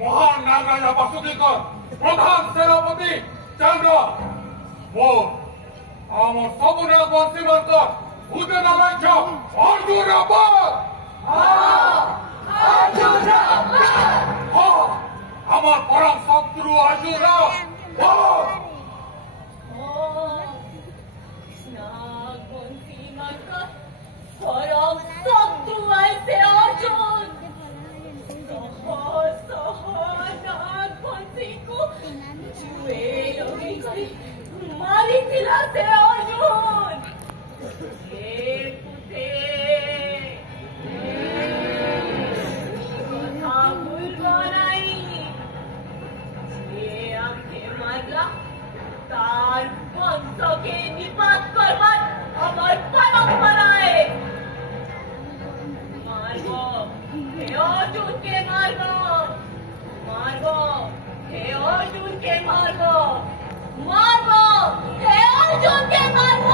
মহান নাগরাজা বাসুদেবর প্রধান সেনাপতি চন্দ্র মোর আমার সবুনা বংশীবন্ত ভূতের রাজ্য অর্জুন আমার পরম শত্রু অর্জুন পরম শত্রু আছে অর্জুন মারিছিল সে অর্জুন কথা ভুলব নাই যে আমাকে মারলা তার বংশকে নিপাত করবার আমার পরম্পরায় মারব হে অর্জুনকে মারব মারব হে অর্জুনকে মারব মারব হে অর্জুনকে মারব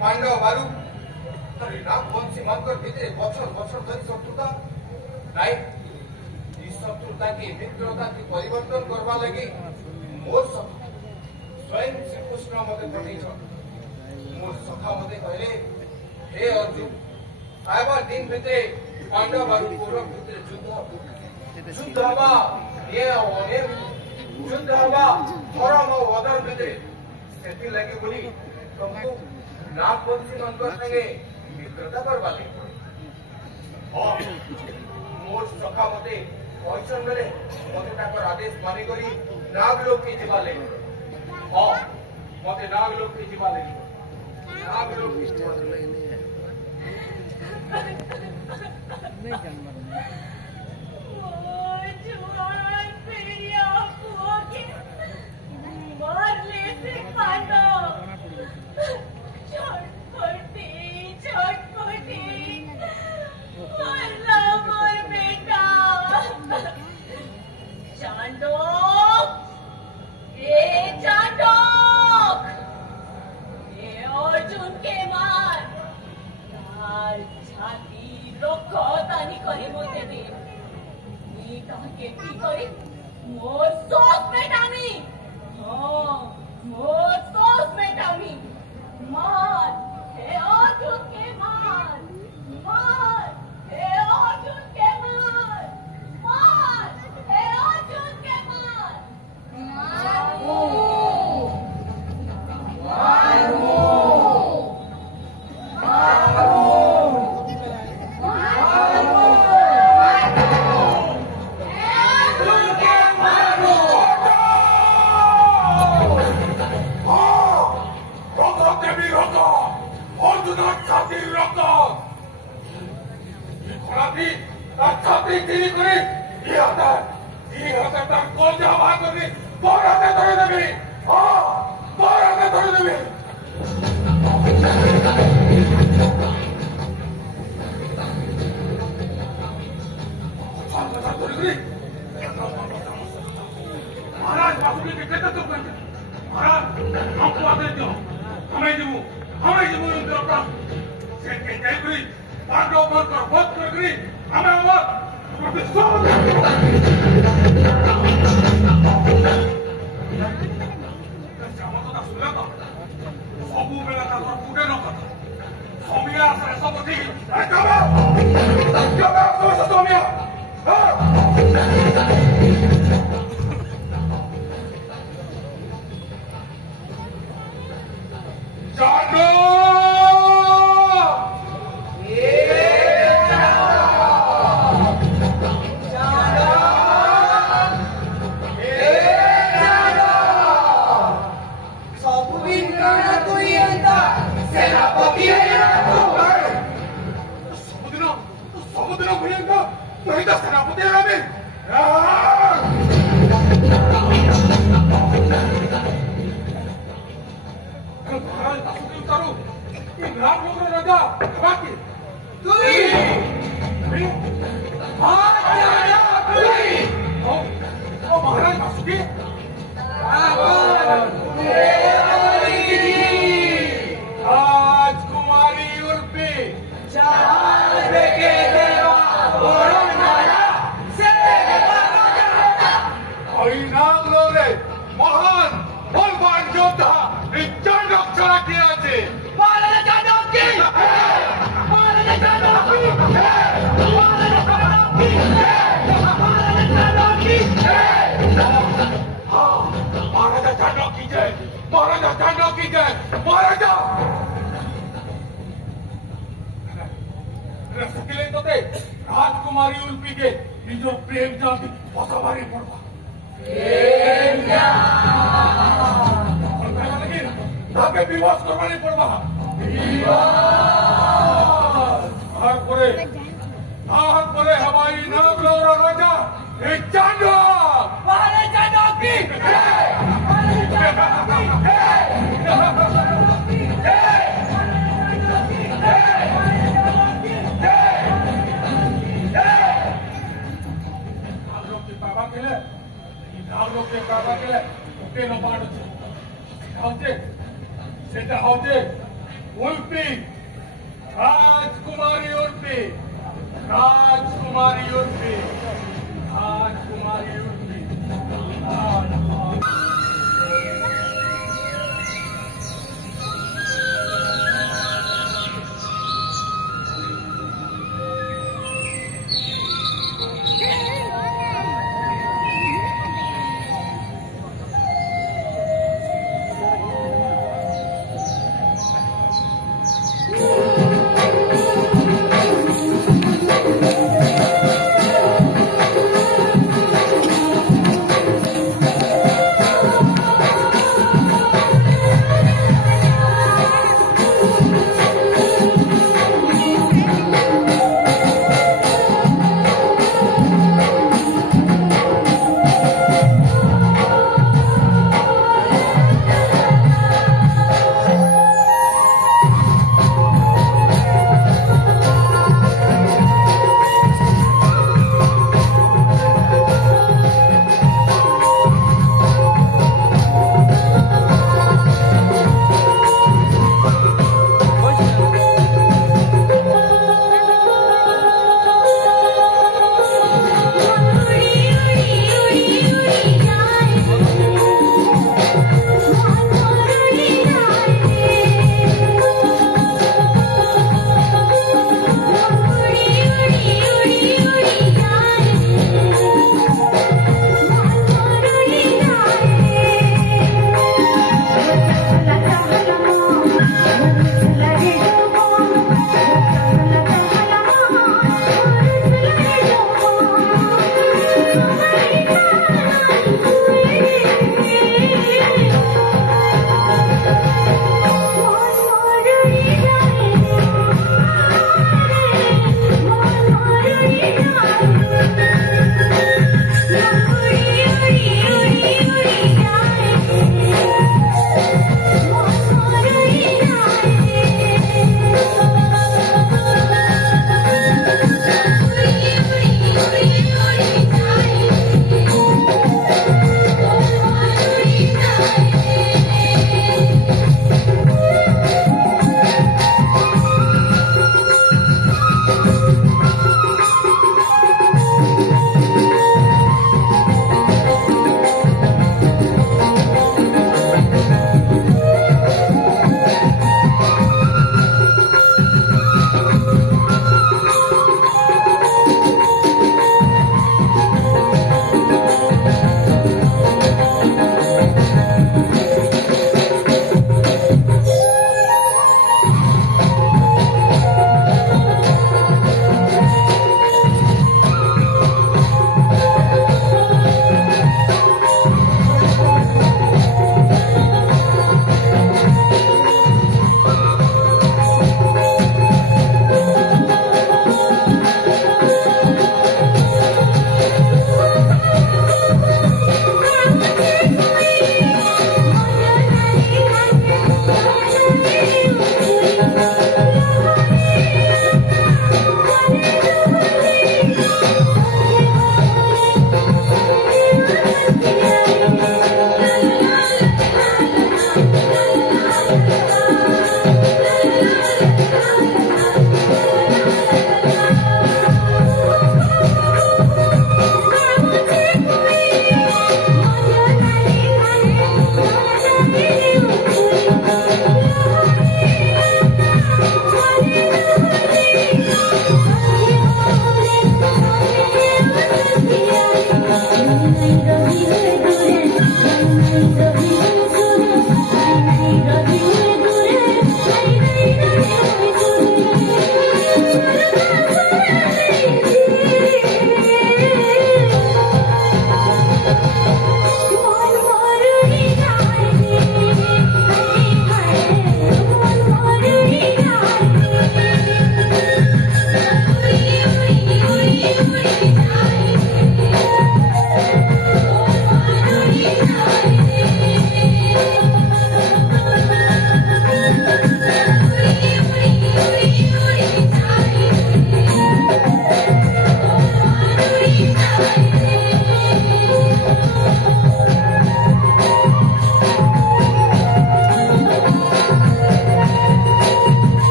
पांडव बारू नागवंशी मनकर भितर बछर बछर धरी शत्रुता नाई शत्रुता की मित्रता की परिवर्तन करवा लगी मोर स्वयं श्रीकृष्ण मते पठेछ मोर सखा मते कहले हे अर्जुन आइबार दिन भितर पांडव बारू कौरव भितर युद्ध हवा ये अनेक युद्ध हवा धर्म और अधर्म भितर सेति लगी बोली तुमको नागवंशी मनकर संगे मित्रता करवा लगी मोर सखा मते कहछन बेले मते ताकर आदेश मानि करी नागलोक की जीवा लगी मते नागलोक की जीवा लगी नागलोक की जीवा लगी नहीं जानवर मारले से पांडव छटपटी मरला मोर बेटा चांडोक ए चांडोक ए अर्जुन के मार तार छाती रखतानी करी मते दे नी काके की करी मोर सोच बेटामी मोर सोच बेटामी मार हे अर्जुन के मार मार हे अर्जुन के मार मार हे अर्जुन के मार मारो मारो मारो छात्री चीनी करी ये हाथ तार कल जा बाहर करनी तोर हाथे धरे देबी तोर हाथे धरे देबी महाराज बासुकी के कहते तो कहते महाराज हमको आदेश दो हमें जीवू इंद्र से के जयपुरी पांडव बनकर वध कर गई हमें अमर प्रतिशोध सबू बेला ताकर फुटे न कथा सौम्या आसरे सब ठीक सौम्या सबुदिन शहीद सेनापति Ravi taruh Ingram Lugro Raja Kawaki Tui Oh Maharaj Basuki Rajkumari Urpi Chal Beke Deva Orang Mara Ingram Lugro Mahan Bolban Jodha Chandok Charaki আছে মারানা চাঁদকি মারানা চাঁদকি মারানা চাঁদকি মারানা চাঁদকি মারানা চাঁদকি জয় মারানা চাঁদকি জয় মারানা রসকিলে তোতে রাজকুমারী উল্পিকে নিজ প্রেম জাতি পছাবারি পড়বা প্রেম তাকে বিবাহ করবানি পড়বা তারপরে হাবাই নাগলোর রাজা এই চাঁদ মারে চাঁদকি बाबा केले ओके न पाडছে সেটা হচ্ছে উল্পি রাজকুমারী উল্পি রাজকুমারী উল্পি রাজকুমারী উল্পি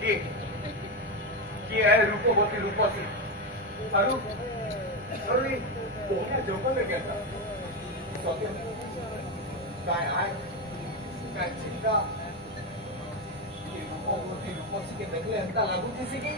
କିଏ ରୂପବତୀ ରୂପସୀ ଆରୁ ଆରୁ କୋହନା ଜଙ୍ଗଲ କେନ୍ତା ସତ୍ୟ କାଏ ଆଏ କାଏ ଚିନ୍ତା ରୂପବତୀ ରୂପସୀ କେ ଦେଖିଲେ ଏନ୍ତା ଲାଗୁଛି କି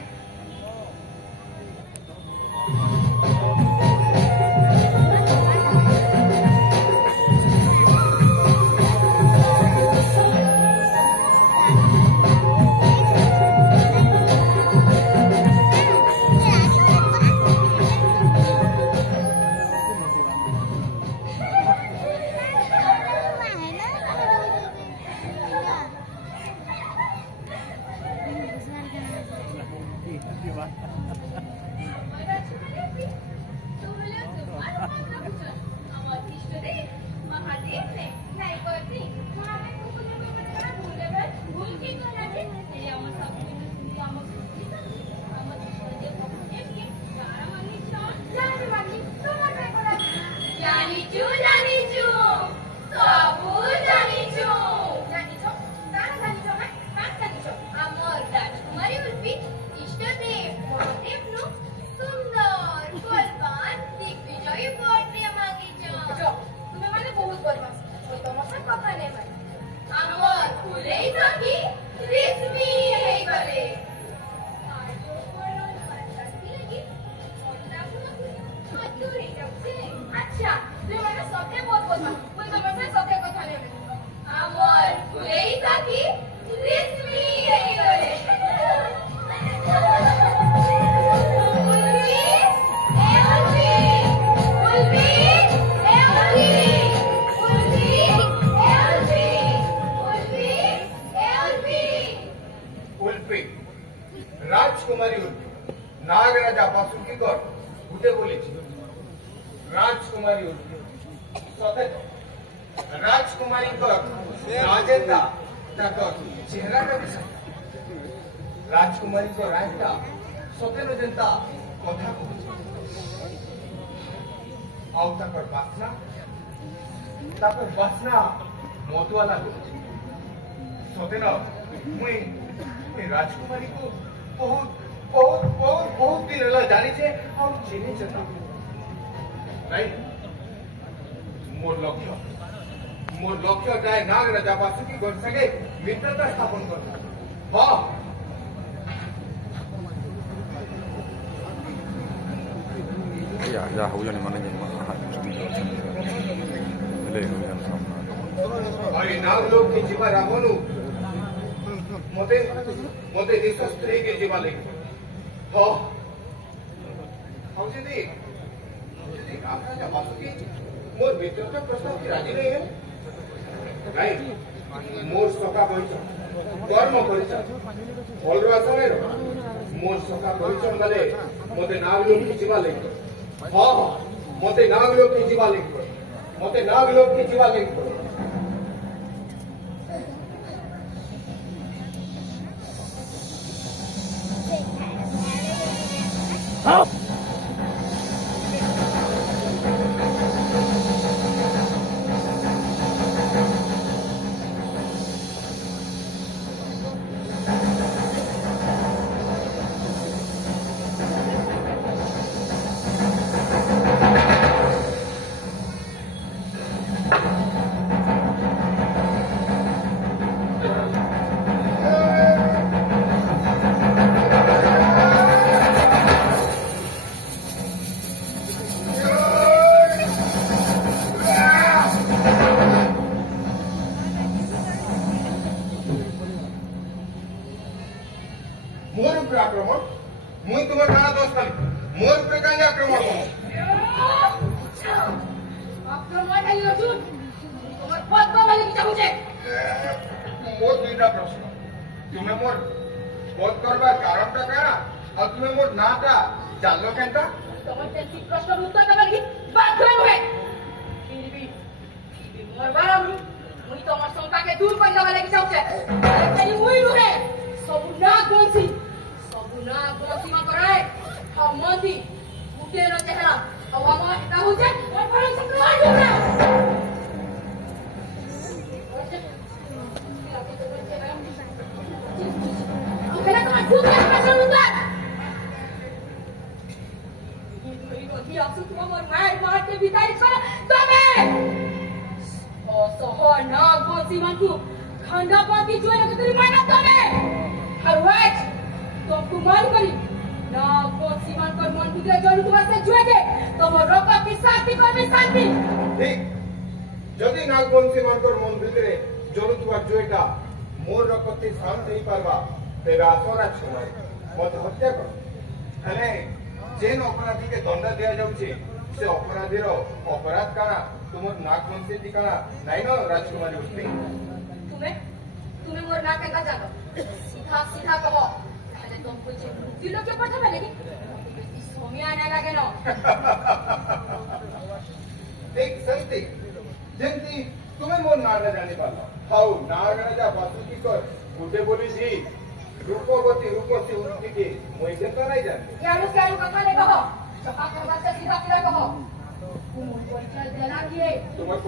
राजकुमारी नागराजा बासुकी कर गुटे बोली राजकुमारी सते राजकुमारी राजेंद्र चेहरा का विषय राजकुमारी को रायता सते जेनता कथा बासना मधुआ लगुच सते मुई राजकुमारी को बहुत बहुत बहुत बहुत दिन है जानी छे और चिन्ही छे राइट मोर लक्ष्य जाए नागराजा बासुकी गण संगे मित्रता स्थापन करना वाह ya hujan di mana yang mahal boleh hujan sama अरे नाग लोग के जीवा रामनु मते मते निशस्त्र के जीवा लेके हो जी आपका जब बासुकी मोर मित्रता प्रस्ताव की राजी नहीं है राइट मोर सका कहिछ कर्म करिछ बोलवा समय मोर सका कहिछ गले मते नाग लोग के जीवा लेके हो मते नाग लोग के जीवा लेके मते नाग लोग के जीवा लेके मोर ऊपर आक्रमण मुई तुम्हार गाना दोष करी मोर ऊपर काहे आक्रमण करो आक्रमण नहीं अर्जुन तुम्हार पद पर वाले की चाहूचे मोर दुईटा प्रश्न तुम्हें मोर पद करबार कारणटा काना और तुम्हें मोर नाटा जानलो केनता तुम्हार तेसी प्रश्न उत्तर देबे की बात होय होय फिर भी मोर बारम मुई तुम्हार शंका के दूर कर देबे की चाहूचे तेरी मुई रुहे सब नाग बंसी मा कराए हमदी गुटे न चेहरा अब हम एटा होचे और परम चक्रवात होना ओके ना সুন্দর প্রশ্ন উত্তর কি আসু তোমার মায়ের মারতে বিতাই ছড়া তবে সহ না বসিমানকু খন্ডাপতি জুয়ে তুমি মানা তবে হরওয়াজ तुमको मान करी ना बसিমান কর মন ভিতরে জড়ু তোমার সে জুয়ে কে তোমার রক্ত কি শান্তি করবে শান্তি ঠিক যদি নাগবংশী মানকর মন ভিতরে জড়ুଥିବା জুয়েটা মোর রক্তে শান্ত ହେଇ পারবা ତେବେ ଆସ ରାଜକୁମାରୀ ମତେ ହତ୍ୟା କର ହେଲେ ଯେନ୍ ଅପରାଧୀକେ ଦଣ୍ଡ ଦିଆଯାଉଛି ସେ ଅପରାଧୀର ଅପରାଧ କାଣା ତୁମର ନାଗବଂଶୀ କାଣା ନାଇଁ ନ ରାଜକୁମାରୀ ଉଠ୍ବି तुम्हें तुम्हें मोर ना कहता जानो सीधा सीधा कहो ताले तुमको जे मृत्यु लोग के पठा लेगी बेसी सोमिया ना लागे न ठीक सेमती जेमती तुम्हें मोर नाग जानी पाला हाउ नाग राजा वासुकी कर गुटे बोली जी रूपवती रूपसी उन्नति के मोई जनता नहीं जानते यारो यारो कथा ने कहो सफा करवा से सीधा सीधा कहो तुम परिचय देना किए तुम्हार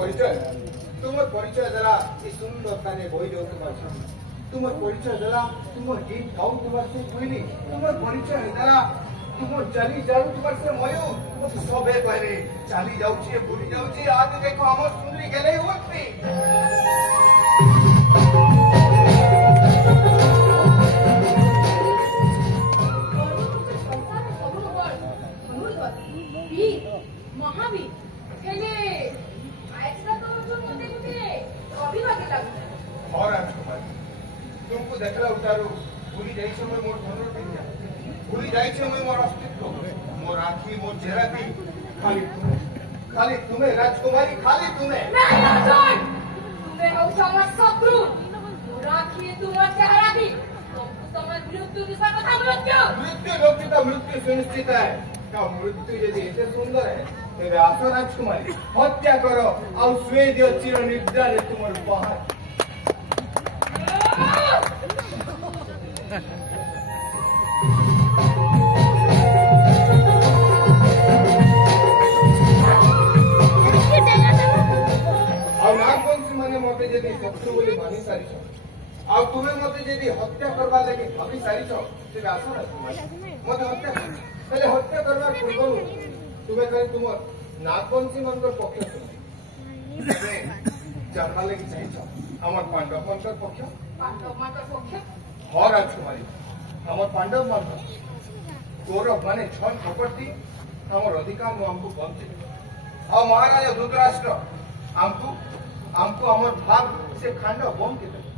परिचय देला ई सुंदरता ने बोई जो तुम्हार परिचय देला तुम्हार गीत गाऊ तुम्हार से कोइली तुम्हार परिचय देला तुम्हार चली जाऊ तुम्हार से मयूर वो सबे कहले चली जाउछे भूली जाउछे आज देखो हमर सुंदरी गेले होती महावीर हेले आइसरा तो जो मोटे मोटे कभी भागे लागू और राजकुमारी तुमको देखला उतारू भूली जाई छे मोर धनुर विद्या भूली जाई छे मोर अस्तित्व मोर आँखी मोर चेहरा थी खाली तुम्हें राजकुमारी खाली तुम्हें नहीं अर्जुन तुम्हें हो समर शत्रु राखी तुम्हार चेहरा थी तुमको तुम्हार मृत्यु दिशा कथा मृत्यु लोकिता मृत्यु सुनिश्चित है का मृत्यु यदि एते सुंदर है तेरे आस राजकुमारी हत्या करो और स्वे दियो चिर निद्रा रे तुमर बाहर और नागवंशी माने मते यदि शत्रु बोली मानी सारी और तुम्हें मते यदि हत्या करवा लगे भाभी सारी तेरे आस राजकुमारी मते हत्या पहले हत्या करवार पूर्व तुम्हें कहीं तुम नागवंशी मनकर पक्ष सुन जानवा लगी चाहिए আমার পাণ্ডব মন্ত্রের পক্ষ হ রাজকুমারী আমার পাণ্ডব মন্ত্র গৌরব মানে ছন প্রকৃতি আমার অধিকার আমକୁ বঞ্ଚିত ଆଉ ମହାରାଜ ଧୃତରାଷ୍ଟ୍ର ଆମକୁ ଆମର ଭାଗ ସେ ଖାଣ୍ଡ ବନ୍ଦ କେ ଦେବେ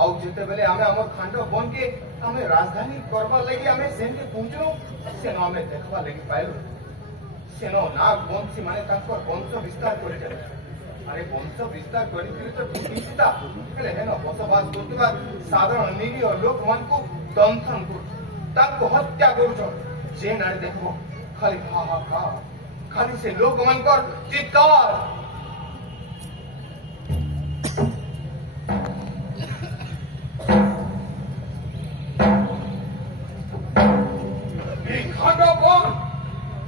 ଆଉ ଯେତେବେଳେ ଆମେ ଆମର ଖାଣ୍ଡ ବନ୍ଦ କେ ଆମେ ରାଜଧାନୀ କରବା ଲାଗି ଆମେ ସେମିତି ପହଞ୍ଚିଲୁ ସେନ ଆମେ ଦେଖବା ଲାଗି ପାଇଲୁ ସେନ ନାଗ ବଂଶୀ ମାନେ ତାଙ୍କର ବଂଶ ବିସ୍ତାର କରି ଚାଲେ अरे वंश विस्तार करी तो चिंता हेले हेन बसवास करथुवा साधारण निरीह लोक मन को दंथन कर हत्या करूछ जे नारे देखबो खाली हाहाकार खाली से लोक मन कर चित्कार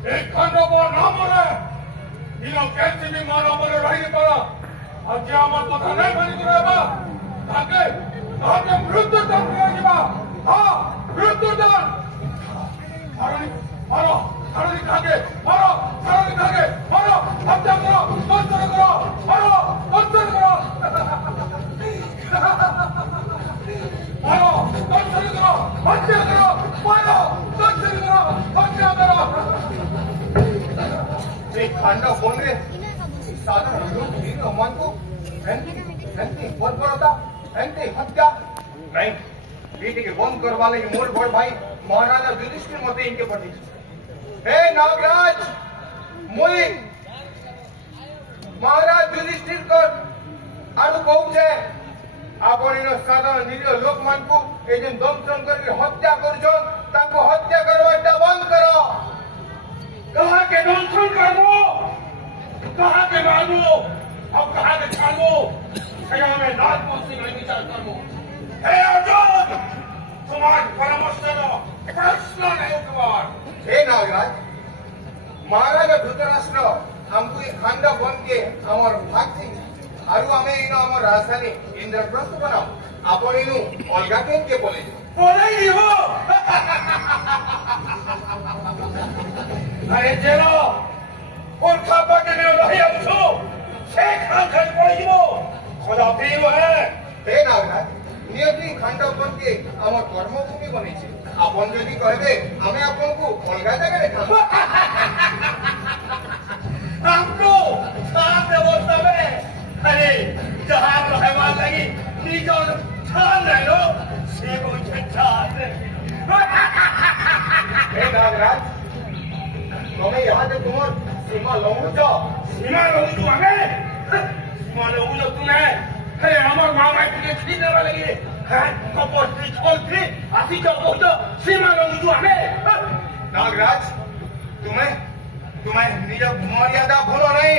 एक खंडोबन नामरे इनो कैसे भी मारा मरे रही पड़ा आज আমার কথা নাই মানি করবা তাকে তাকে মৃত্যু দণ্ড দেয়া যাবা হ্যাঁ মৃত্যু দণ্ড মারো সারণী খাকে মারো সারণী খাকে মারো হত্যা করো দর্শন করো মারো দর্শন করো মারো দর্শন করো হত্যা করো মারো দর্শন করো হত্যা করো এই খান্ডা বনে साधारण लोग निरीह मन को एंती बर्बरता एंती हत्या नहीं बीटी के बंद करवा लगे मोर बड़ भाई महाराजा युधिष्ठिर मते इनके पति हे नागराज मुई महाराज युधिष्ठिर को आडू कहूछे आपण इन साधारण निरीह लोक मान को ए जेन दंशन करके हत्या करछो ताको हत्या करवाटा बंद करो कहा के दंशन करबो कहा के मारबो और कहा के छाड़बो सया में नागवंशी में विचार करबो हे अर्जुन तुम्हार परामर्श नो प्रश्न नहीं उठवार हे नागराज महाराज धृतराष्ट्र हमको खंड बन के हमर भाग थी आरु हमें इन हमर राजधानी इंद्रप्रस्थ बनाओ आपण इनु अलगा के बोले पलाई दिबो अरे जेलो कोन खापाटे ने रही आउछु से खान खान पड़ी दिबो खदा दिबो हे नागराज नियति खंडपन के हमर कर्मभूमि बनेছে आपन যদি কইবে আমি आपनको अलगा जगह रे खाबो हमको साफ व्यवस्था में अरे जहां रहवा लगी निजो छान ले लो से को छान हे नागराज तुम्हें यहाँ से तुम सीमा लौटो सीमा लौटो हमें सीमा लौटो तुम्हें हे हमार मामा तुझे छीनने वाले लगे हैं कपोस्टी छोड़ती आसी जो बोलो सीमा लौटो हमें नागराज तुम्हें निज मर्यादा भूलो नहीं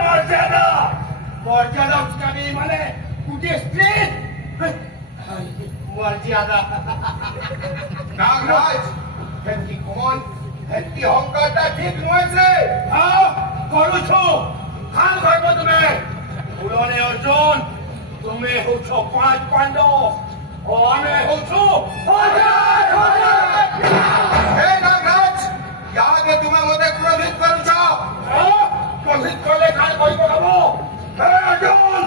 मर्यादा मर्यादा उसका नहीं माने कुछ स्ट्रीट मर्यादा नागराज हेती कौन हेती अहंकारता ठीक नय से हां करू छु खान करबो तुम्हें फुलने अर्जुन तुम्हें हो छो 5 पांडव और हमें हो छो हे नागराज याद में तुम्हें मते क्रोधित करू छो क्रोधित करले खान कोई को खाबो हे अर्जुन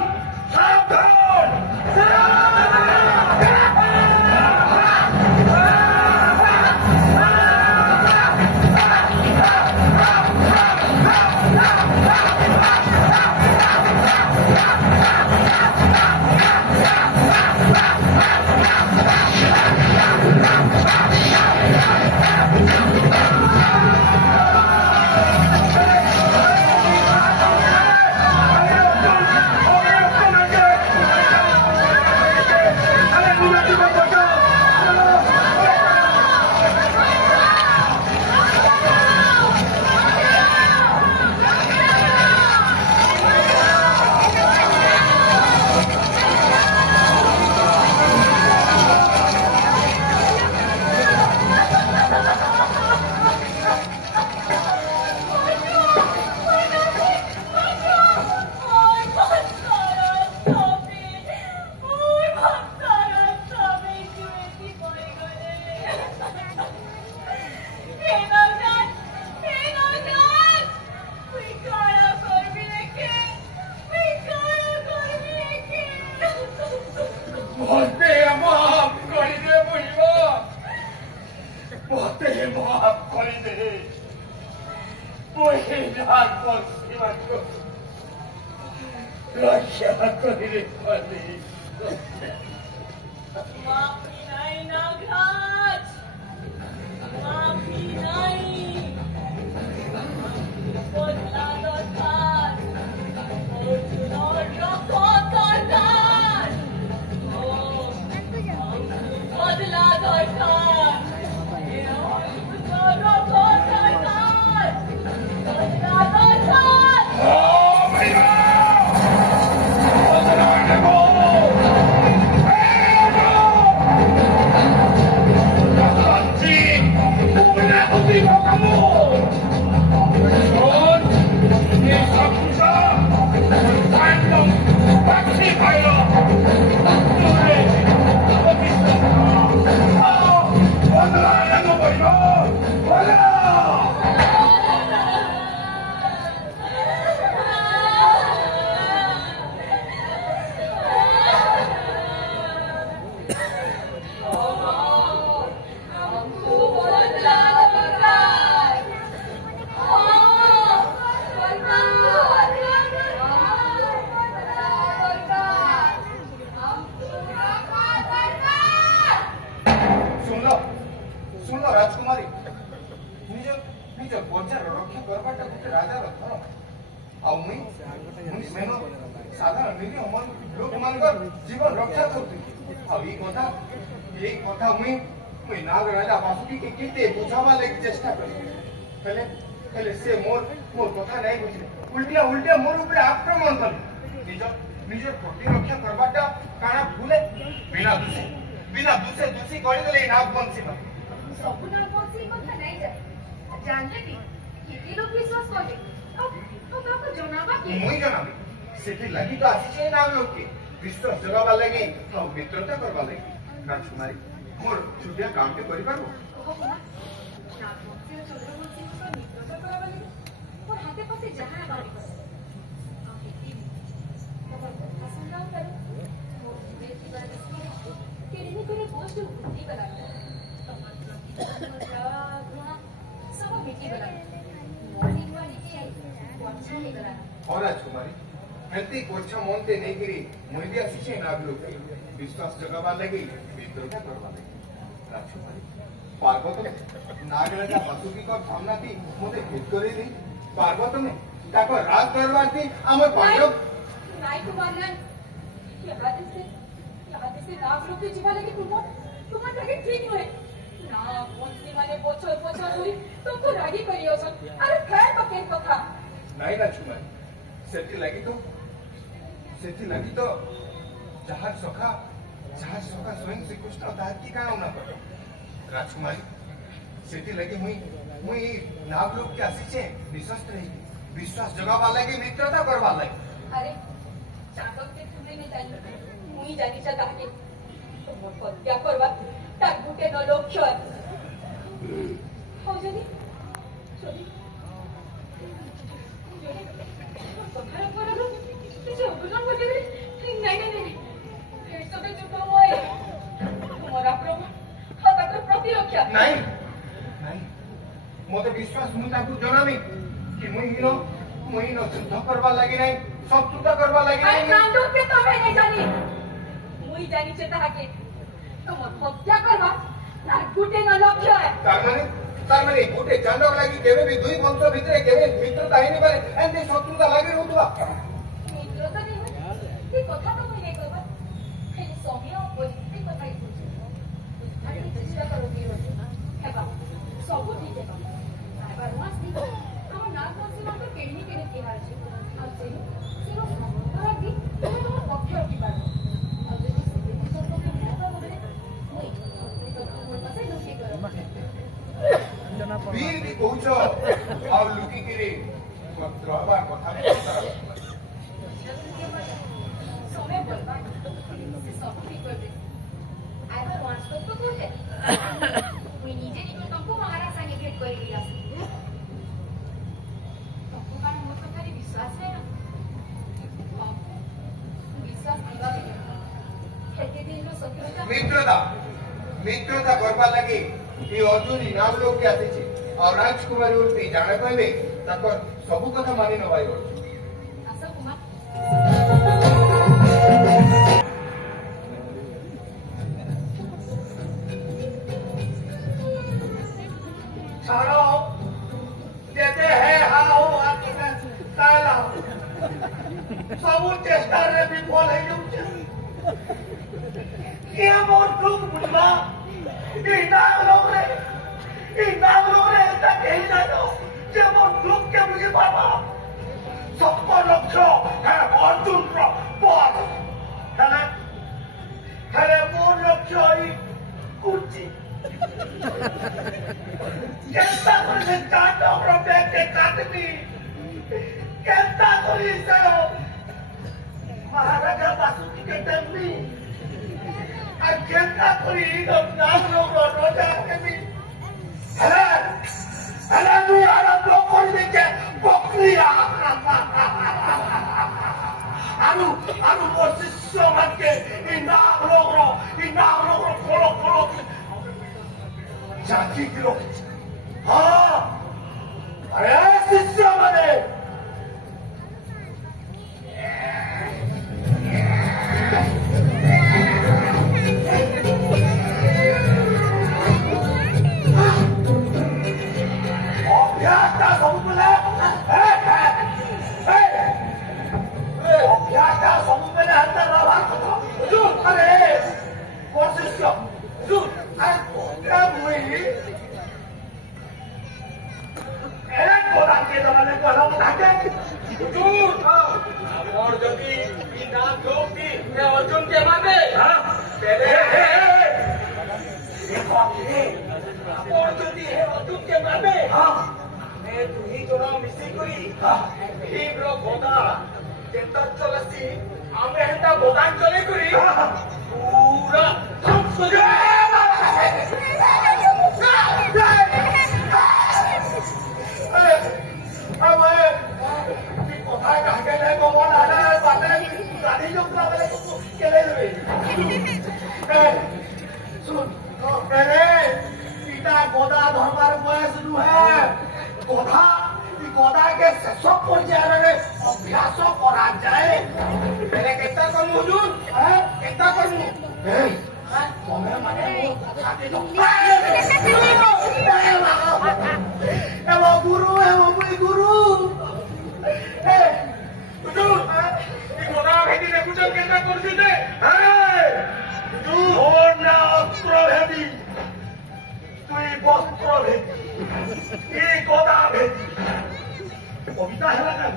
सावधान जीवन रक्षा करते नागराजा बासुकी के केते बुझावा लगी चेष्टा कले से मोर कथा नहीं बुझले उल्टा मोर ऊपर आक्रमण कले निजर प्रतिरक्षा करवाटा काना भूले बिना दूसरे दूसरी कर देले नागवंशी सब नागवंशी कथा नहीं जानते किती लोक विश्वास करले बाबा जनाबा के मुई जनाबी सेठी लगी तो आसी नाम लोग के विश्वास जगावा लगी हम मित्रता करवा लगी राजकुमारी मोर छुटिया काम के करि पारबो कहो ना नागवंशी और चंद्रवंशी को मित्रता करावा लगी और हाथे पासे जहां बारी कर आ हेती तब कथा सुनलाओ करो मोर जीवे की बात इसको केनी करे पोस्ट बुद्धि बना मुद्रा गुण सब मिटी बना मॉर्निंग वाली के अच्छा नहीं करा और राजकुमारी हंती कोच्छा मोनते नहीं गिरी मुई भी आसी नाग लोग विश्वास जगावा लगी मित्रता करवा लगी राजकुमारी पार्वत नागराजा वासुकी को सामना थी मुझे भेद करे नहीं पार्वत में ताको राज दरबार थी अमर पांडव नाई कुमार नाई यहाँ से नाग लोग के जीवा लगी तुम्हार लगे ठीक हुए ना वंशी माने बचर बचर हुई तुमको रागी करियो सब अरे काय पकेन कथा नहीं राजकुमारी सेठी लगी तो जहाज सखा स्वयं श्री कृष्ण दाद की काय होना पड़ो राजकुमारी सेठी लगी मुई नाग लोग के आसी छे विश्वास रहेगी विश्वास जगावा लगी मित्रता करवा लगी अरे चाकक के तुमने नहीं जानी मुई जानी चा ताके तो मोर हत्या करवा ताक गुटे न लक्ष्य हो जनी चली कथार पर तुझे उपजन बोले नहीं ये सब जो तो होए तुम्हारा प्रभु हता तो प्रतिरक्षा नहीं मोते विश्वास मु ताकू जनामी कि मुई नो युद्ध करवा लगी नहीं शत्रुता करवा लगी अरे नहीं कांडो के तो मैं नहीं जानी मुई जानी छे ताके तुम हत्या करवा ना गुटे न लक्ष्य है तार माने गुटे चांदक लगी केवे भी दुई वंश भितरे केवे मित्रता हेनी पारे एंते शत्रुता लागी रहउतबा मित्रता नहीं ये कथा तो मैं नहीं कहबा हे सोमिया पॉजिटिव कथा ही पूछे अरे चेष्टा करो वीर हेबा सब ठीक है आइबा रोस दी हम नागवंशी मान तो केनी केनी तिहार छे आ से संस्कार दी तो पक्ष की बात और जो से तो के ना बोले नहीं तो पसे लुकी करो वीर भी कहूछ और लुकी करे रहबा कथा समय बोलबा से सब ठीक कर दे आइबा रोस तो बोले मुई निजे निको तुमको महाराज संगे भेट करी दिया तुमको कान मोर तो खाली विश्वास है ना विश्वास दिवा खेते दिन रो शत्रुता मित्रता करवा लगी ये अर्जुन नाम लोग के आसी छे और राजकुमारी उल्टी जाने पाइबे ताकर सब कथा मानि न पाइबो आशा कुमार छाड़ो देते हैं हाओ आके ताला सब चेष्टा रे विफल है जुचे ये मोर दुख बुझबा ई नाम लोग रे ऐसा कही ना दो जे मोर दुख के बुझी पाबा सबको लक्ष्य है अर्जुन रो पद हेले मोर लक्ष्य ई कुर्सी केंता करे चाटो रुपए के काटनी केंता करे से महाराजा वासुकी के टंगी आ केंता करे इन नाम लोग रोजा के भी हेले तू आराम लो कर के बकरिया आनु मोर शिष्य मत के इन नाम लोग खोलो जाति की लोग हाँ अरे शिष्य बने अभ्यास का सब मिले अभ्यास का सब मिले अंदर रहा अरे और शिष्य और जदि नाम लोग थी अर्जुन के माने और जदि है अर्जुन के माने मैं तुही जोड़ा मिसी करी भीम रो गोदा जेंता चलसी आमे हेता गोदान चले करी पूरा ध्वंस গদা এই গদাকে শেষ পর্যায়ে অভ্যাস করা যায় এনে কেটা করমু হুজুর কেটা করমু তুমি মানে গুরু গুরু হুজুর এই গোদা ভেদি দেখুছেন কেটা করছি যে তোর না অস্ত্র ভেদি তুই বস্ত্র ভেদি এই গদা ভেদি কবিতা হেলা না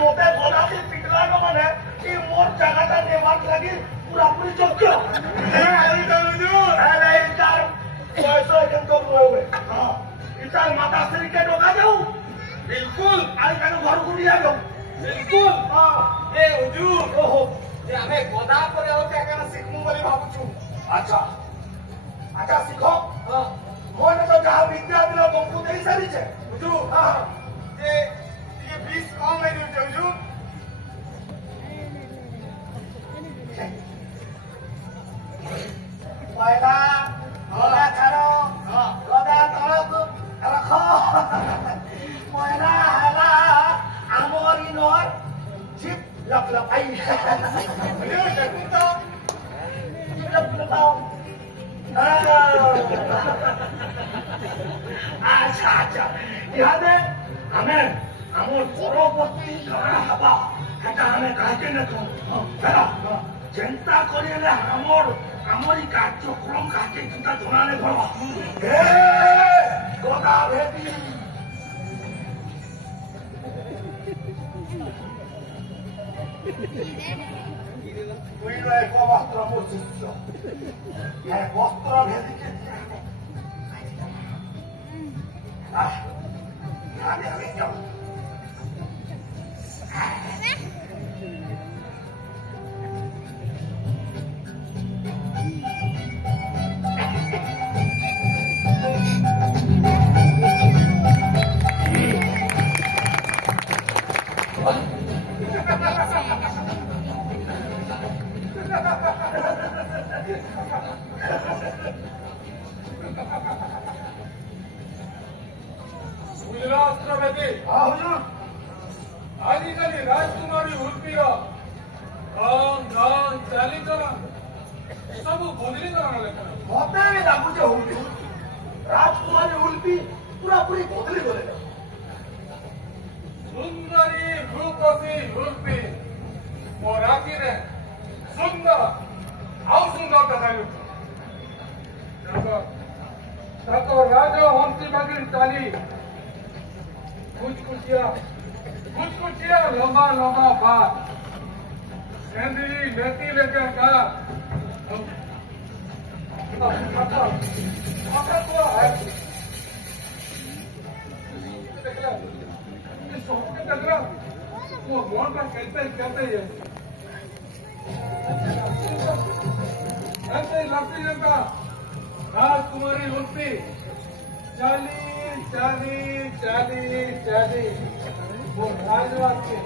মতে গদাতে পিটলাগ মানে এই মোর জায়গাটা নেবার লাগি পুরাপুরি যোগ্য পয়সা কিন্তু ইটার মাতা শ্রীকে ঢোকা যাও বিলকুল আর কেন ঘর ঘুরিয়া যাও বিলকুল এ হুজুর ওহো যে আমি গোদা করে হচ্ছে এখানে শিখমু বলে ভাবুছু আচ্ছা আচ্ছা শিখক মনে তো যাহা বিদ্যা দিল বঙ্কু দেই সারিছে হুজুর যে ଟିକେ বিষ কম হয়ে যাচ্ছে হুজুর পয়লা গদা ছাড়ো গদা তলকু রাখ পয়লা হেলা আমর ইনর জিপ লপ লপাই হুজুর দেখুন তো জিপ লপ লপাও আচ্ছা আচ্ছা ইহাদে আমি আমার পরবর্তী কারণ হবা এটা আমি কাজে নেব চিন্তা করিলে আমারই কার্যক্রম কাকে চিন্তা জনালে ভর গদা ভেদি তুই একমাত্র মোর শিষ্য বস্ত্র ভেদিকে আমি যাব বুঝলা অস্ত্রভেদী হুজুর আজকালি রাজকুমারী উর্পিরা রং রং চালিচলন ସବୁ ବଦଳି ଗଲାଣି ଲେଖା ମତେ ବି ଲାଗୁଛି ହଉନି ରାଜକୁମାରୀ ଉଲ୍ପି ପୁରାପୁରି ବଦଳି ଗଲେ ସୁନ୍ଦରୀ ରୂପସୀ ଉର୍ପି ମୋ ରାତିରେ ସୁନ୍ଦର ଆଉ ସୁନ୍ଦର ଦେଖାଯାଉଛି ତାଙ୍କ ରାଜ ହଂସୀ ବାଗିର ଚାଲି କୁଚକୁଚିଆ ଲମ୍ବା ଲମ୍ବା ବାଟ ସେଣ୍ଡି ଲେଟି ଲେଖା କା वो मोहन का कहते ही है ऐसे ही लगती जनता राजकुमारी उर्फी चाली चाली चाली चाली वो राजवास के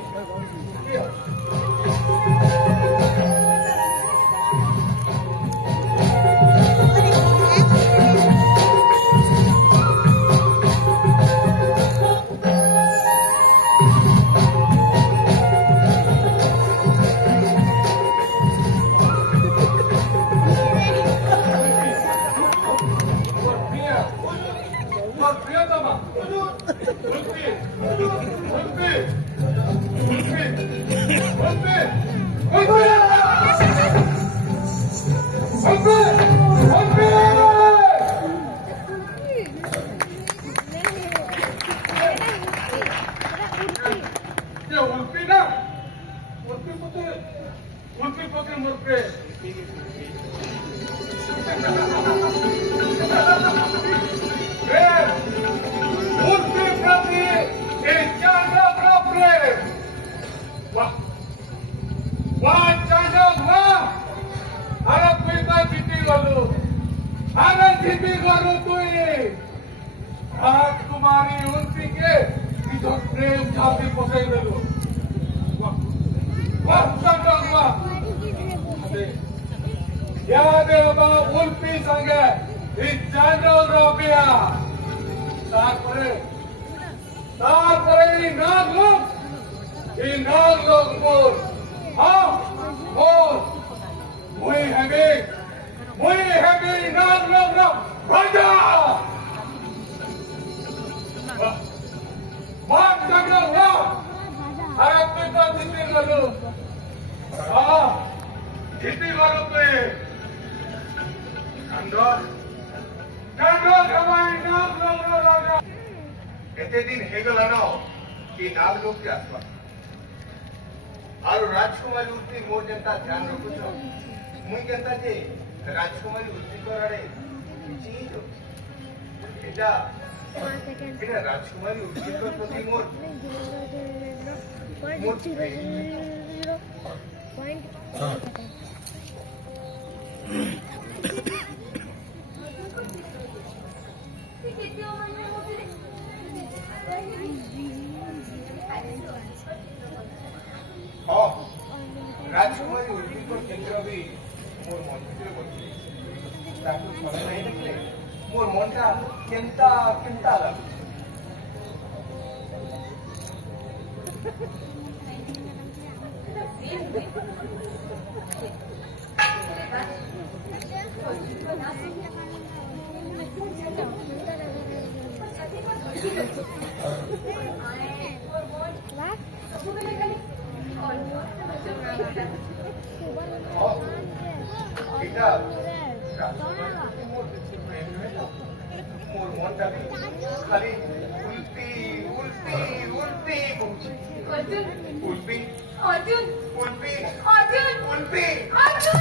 राजकुमारी उर्फी के प्रेम छापी पोसाई देलो याद उल्फी संगे चांडल रोबिया তারপরে এই নাগ লোক মোর মুই হেবি নাগ লোক রাজা মার জাগলো না আর আপনি তো জিতে গেল জিতে গেল তুই एते दिन हेगल न कि नाग लोग के आसवा और राजकुमारी उर्ती मोर जनता ध्यान रखुछ मुई केनता जे राजकुमारी उर्ती करारे चीज एटा राजकुमारी उर्ती कर प्रति मोर राजकुमारी उर्ती को केंद्र भी मोर मन भीतर बसले ताकू समय नहीं देखले मोर मनटा केंता केंता लागु मोर मनटा खाली उल्टी उल्टी उल्टी उल्टी अर्जुन उल्टी अर्जुन उल्टी अर्जुन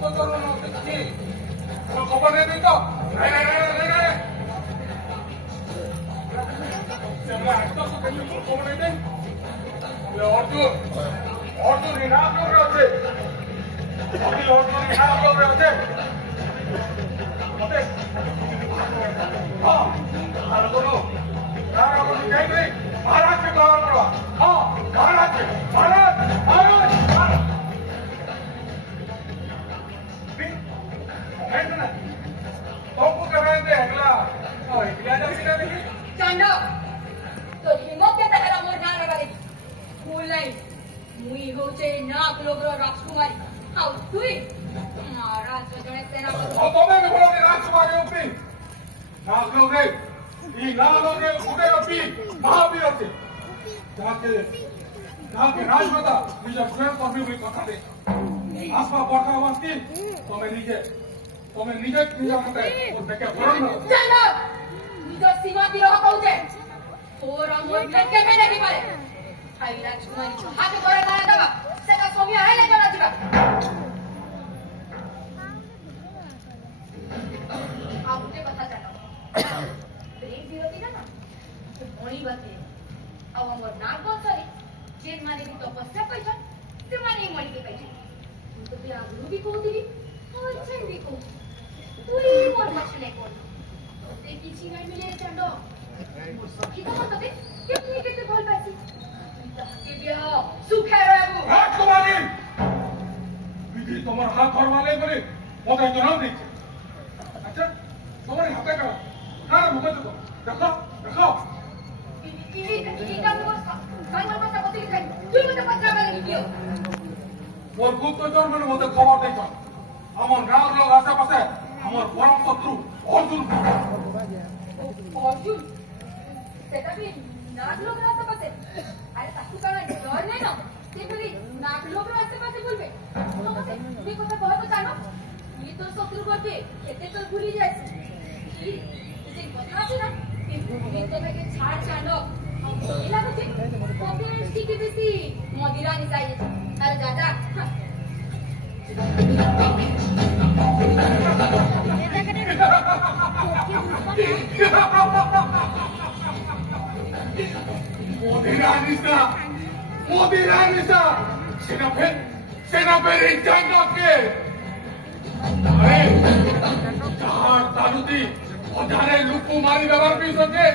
ଗୁପ୍ତଚର କିଛି ଖବର ନେବି ତ ନାଇଁ ନାଇଁ ନାଇଁ ନାଇଁ ନାଇଁ ସେମାନେ ଆଜି ତ ଖବର ନେଇ ଅର୍ଜୁନ ନିରାପଦରେ ଅଛେ ଅର୍ଜୁନ ନିରାପଦରେ ଅଛେ ମତେ ହଁ ଆରଗୋନୁ ଯାଇକରି महाराज के कवर पड़ा हाँ महाराज महाराज महाराज तुमको कर रहे थे अगला चांडो तो हिम्मत के तहरा मोर जान लगा फूल नहीं मुई होचे नाक लोगरो राजकुमारी हाउ तुई महाराज जने सेनापति और तुम्हें भी बोलोगे राजकुमारी उपी नाक लोग रे ये नाक लोग रे उठे उपी महावीर से जाके राजमाता निज स्वयं कर्मी हुई कथा दे आसपा बढ़ा वास्ती तुम्हें निजे निजा मते और देखे फरन चांडो निज सीमा ती रह कहूचे तोर मोर लेके के नहीं पारे हाई राजकुमारी हाथ करे ना दबा सेका सोमिया आले जरा जिबा आउटे कथा चांडो प्रेम विरोधी ना मणि बाते अब हमर नाम कोन सरी जेन माने भी तपस्या कइछन से माने मणि के कइछन तो भी आगु भी कहउतिली और छन भी कहउ तुई मोर मछले कोन ते किछि नै मिले चांडो सखी तो मत दे के तुई केते भल पासी के बिया सुखे रहबू राजकुमारी विधि तुम्हार हाथ धरवाले बोले मते जनाव देछे अच्छा तुम्हारे हाथे का ना मुख देखो देखो देखो मोर गुप्तचर मैंने मत खबर देख আমার গাঁর লোক আশেপাশে আমার পরম শত্রু অর্জুন অর্জুন সেটা কি নাগ লোকের আশেপাশে আরে তাকে কারণ ডর নেই না তুই বলি নাগ লোকের আশেপাশে বলবে তোমাকে তুই কথা বলবো জানো তুই তোর শত্রু করবে খেতে তোর ভুলি যাস কি যে কথা আছে না তুই তোকে ছাড় জানো এই লাগুছে কবে শিখে বেশি মদিরা নিসাই আরে দাদা Modiránisa, সেনাপের ইচ্ছাকে আরে তার তালুতি অধারে লুকু মারি দেওয়ার পিছনে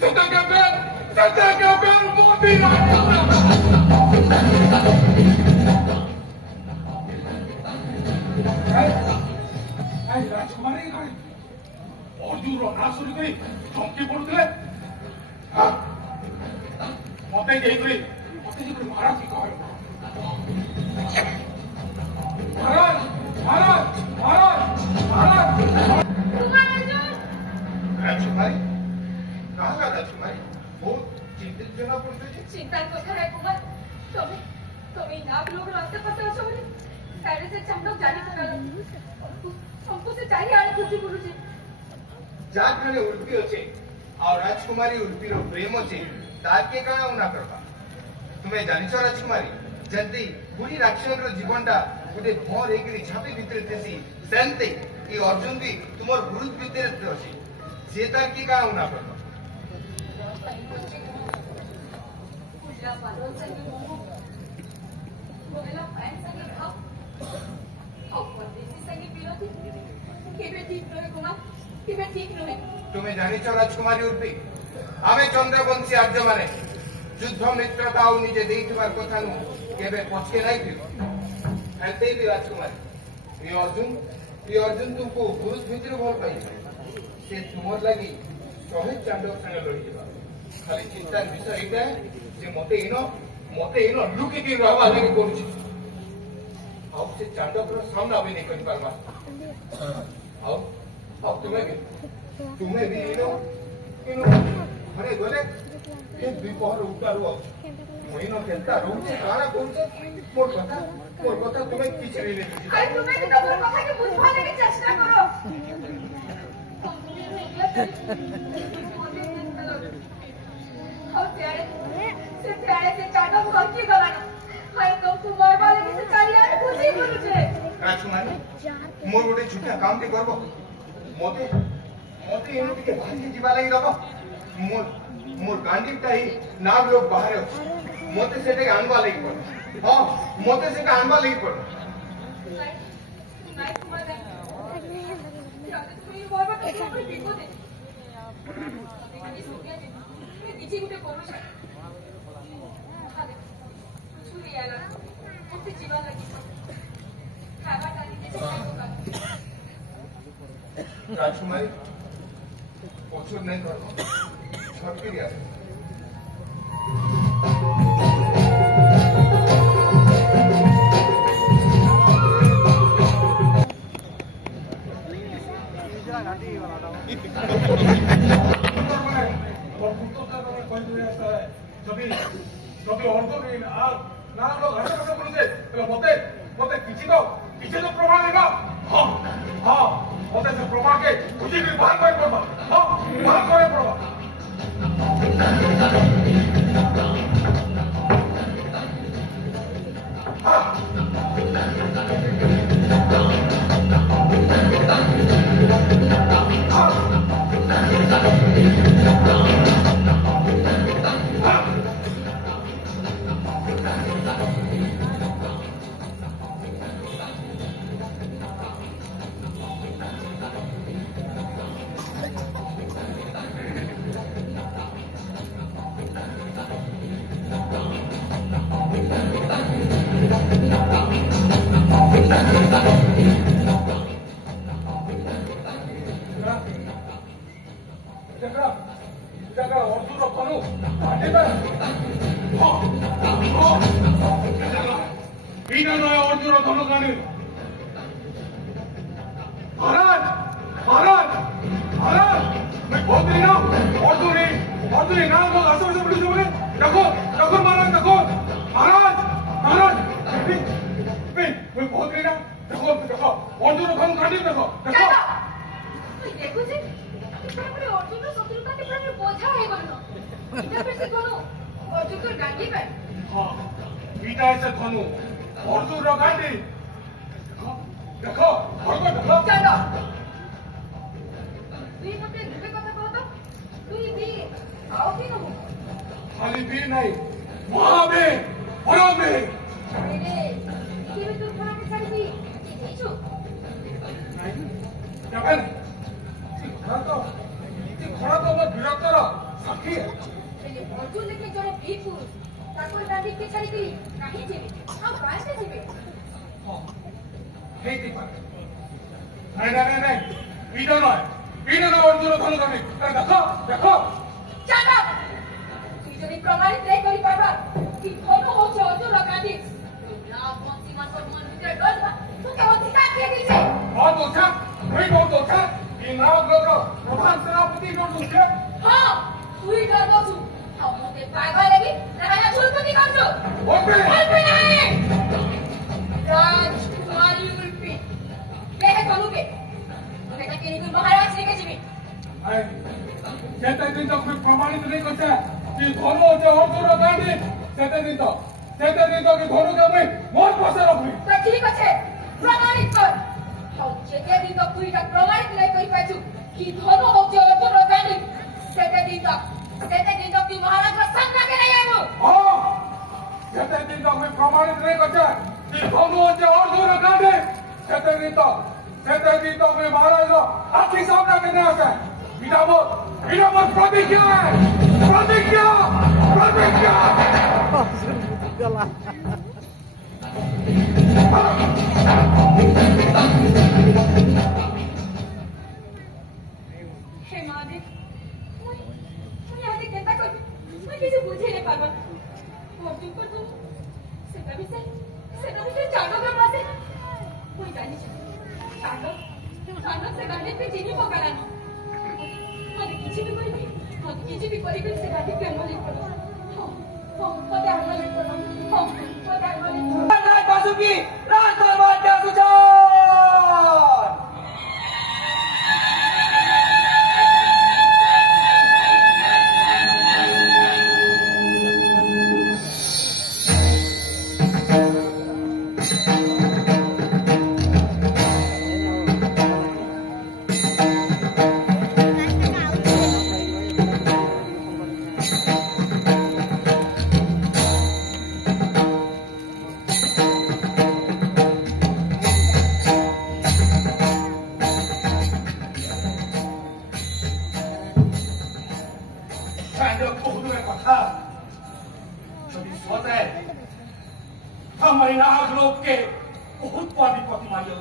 সেটাকে বের রাজকুমারী অর্জুন না শুরু করে চমকি পড়ুଥିଲେ মতে যেইকরি महाराज की कहे महाराज महाराज महाराज महाराज राजकुमारी कहाँ का राजकुमारी बहुत चिंतित जना पड़ते चिंता कथा है कुमार तुम्हें नाग लोग रास्ते पता हो बोले साइड से चमड़क जाने का हमको से चाहिए आने खुशी बोलू छे जात खाने उल्पी होचे और राजकुमारी उल्पी रो प्रेम होचे ताके काना उना करबा तुम्हें जानिछ राजकुमारी जल्दी पूरी राक्षस रो जीवनटा गोटे भर हेकरी झापी भितर थेसी सेंते ई अर्जुन भी तुमर विरुद्ध भितर अछि जे तार की का उना करबा पूजा बादल संगे मोमो मोला फैन संगे भाव और परदेसी संगे पिलोती केबे ठीक नहे कुमार केबे ठीक नहे तुम्हें जानिछ राजकुमारी उर्पी आमे चंद्रवंशी आर्य माने युद्ध मित्रता निजे देइथिबार कथा नु केबे पछके नाही फिर एते भी राजकुमारी ये अर्जुन तुमको पुरुष भितर भल पाई से तुमर लागि सहे चांडक संगे लड़ी जेबा खाली चिंतार विषय एटा जे मते इनो लुकी की रहबा लागि कोछि आउ से चांडक रो सामना भी नहीं करि पारबा आउ तुम्हें भी इनो घरे गले ये द्विपहर उतारू महीनो केंता रोचे काना कोचे मोर कथा तुम्हें किछ नहीं ले अरे तुम्हें तो मोर कथा के बुझवा लेके चेष्टा करो और प्यारे से चाटा भक्ति गवाना हाय तुमको मरवा लेके से चाली आए खुशी बोलू छे राजकुमारी मोर गोटे छुटिया काम टे करबो मोते मोते एनु टिके भाजी जीवा लागि दबो मोर गांडीटा ही नाग लोग बाहर मोते सेटे आनबा लागि पड़ हां मोते सेटे आनबा लागि पड़ नाइट कुमार याद तुम्ही बाबा कसं पण पिको दे आणि सोनिया जी मी तिची कुठे करू शकते हा दे छुरी आला कुठे जीवा लागि खावा टाली ते राजकुमारी पोछो नहीं करो छटके दिया जबी अर्जुन ना लोग हटे हटे बोलते मते मते किसी तो प्रमाण देगा हाँ हाँ मते से प्रमाण के खुशी की बात कर पड़वा हाँ बात करे पड़वा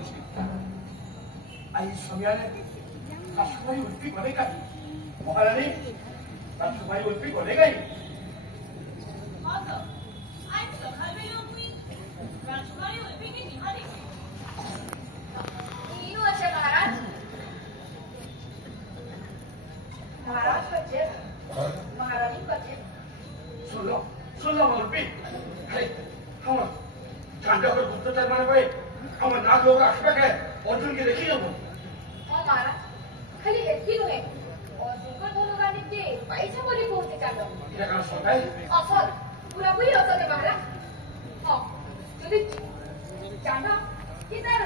କରୁଛି ଆଜି ସମୟରେ ରାଜକୁମାରୀ ଉର୍ପି ଗଲେ କାହିଁ ମହାରାଣୀ ରାଜକୁମାରୀ ଉର୍ପି ଗଲେ କାହିଁ महाराज का चेक महारानी का चेक सुन लो उर्पी अरे हम चांडकर गुप्तचर माने भाई हम नाग लोग आखिर है अर्जुन की देखी जब हाँ महाराज खाली एतकी नुहे और दुकर दोनों गाने के पैसा बोली पहुंचे चांडो ये कारण सोता है असल पूरा पूरी असल है महाराज हाँ যদি चांडो किधर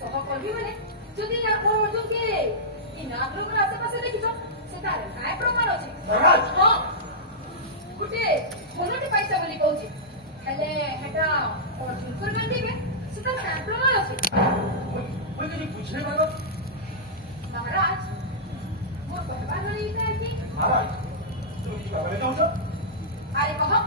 सभा करबी बने যদি या अर्जुन के इ नाग लोग आसे पासे देखी तो সেটারে काय प्रमाण আছে महाराज हाँ गुटे मोनोटी पैसा बोली कहूची हेले हेटा अर्जुन कर गंदी में সেটা काय प्रमाण আছে कोई किसी पूछने वाला महाराज मोर कहबार नहीं है कि महाराज तुम की बाबा लेके आओ अरे कहो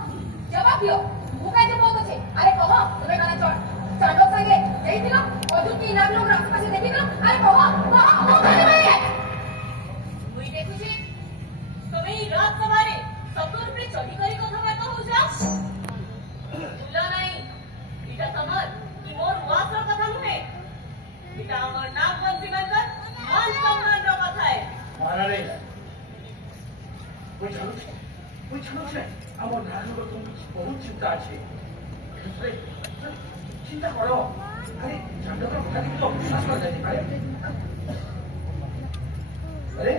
जवाब दियो भूखा जवाब আছে अरे कहो तुम्हें गाना चढ़ चांडो संगे देई दिलो अर्जुन के नाग लोग रास्ते पासे देखी दिलो अरे कहो कहो कहने में है मुई देखु छी तुम्हें ई रात सवारे सतुर पे चढ़ी करी কথা বার্তা হউছা তুলা নাই এটা তোমার কি মোর ওয়াসর কথা নুহে এটা আমার নাম মন্ত্রী মানকর মান সম্মানর কথা है महारानी कोई छानो छे আমার নাগ লোক তুমি বহুত চিন্তা আছে চিন্তা করো আরে চাंडकर কথা কি তো বিশ্বাস করা যায় अरे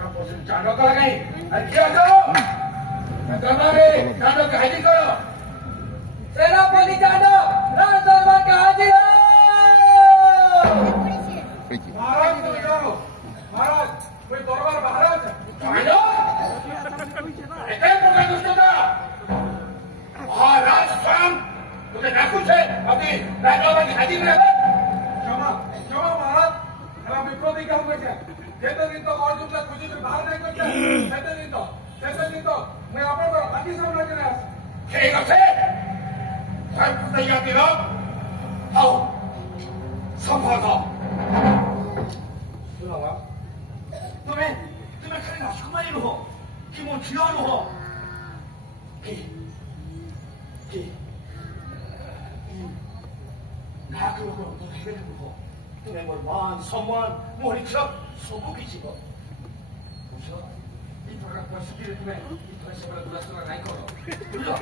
आप पसंद चांडकर लगाई अरे क्या करो कमारे चांडकर हाजिर करो सेनापति चांडो राज दरबार का हाजिर हो महाराज को जाओ महाराज कोई दरबार बाहर আছে चांडो एते प्रकार दुष्टता महाराज स्वयं तुझे डाकू छे अभी राजदरबार की हाजिर में क्षमा क्षमा महाराज हम विप्रोधी काम करते जेते दिन तो अर्जुन का खुशी में बाहर नहीं करते सेते दिन तो मैं आपन को आदि सामने करे आस ठीक है सब तैयार करो आओ संभालो सुनो तुम्हें खाली राजकुमारी नुहो कि मो झियो नुहो कि नाग लोग देखबे नुहो तुम्हें मोर मान सम्मान मोर इज्जत सब किछि को बुझो ई प्रकार परिस्थिति तुम्हें ई फैसला दुलासला नहीं करो बुझो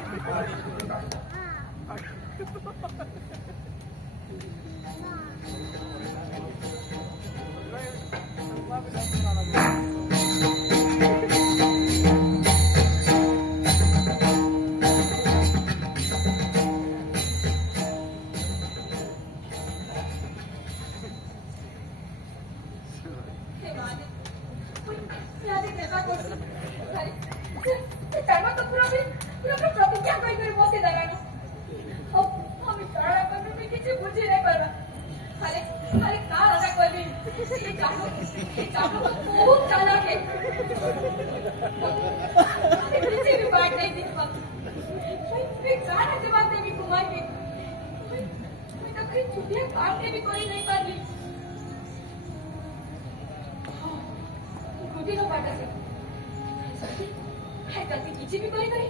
किसी भी कोई करे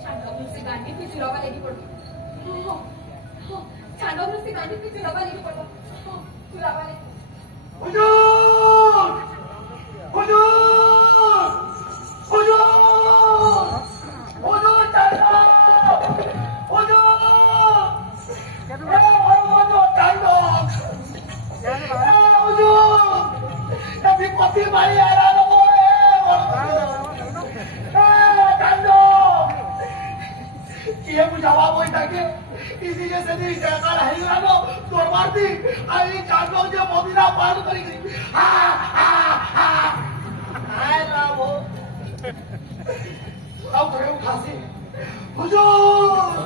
चांडो से गांधी पे चुरावा लेनी पड़ती चांडो से गांधी पे चुरावा लेनी पड़ता चुरावा ले हुजूर हुजूर हुजूर हुजूर चांडो हुजूर ए मोर चांडो हुजूर ये विपत्ति मारी आ रहा है ये बुझावा बोई ताके इसी जैसे नहीं सरकार है ना दरबार दी आई चांदो जो मोदिना पार करी गई हा हा हा आए ना वो अब करे खासी हुजूर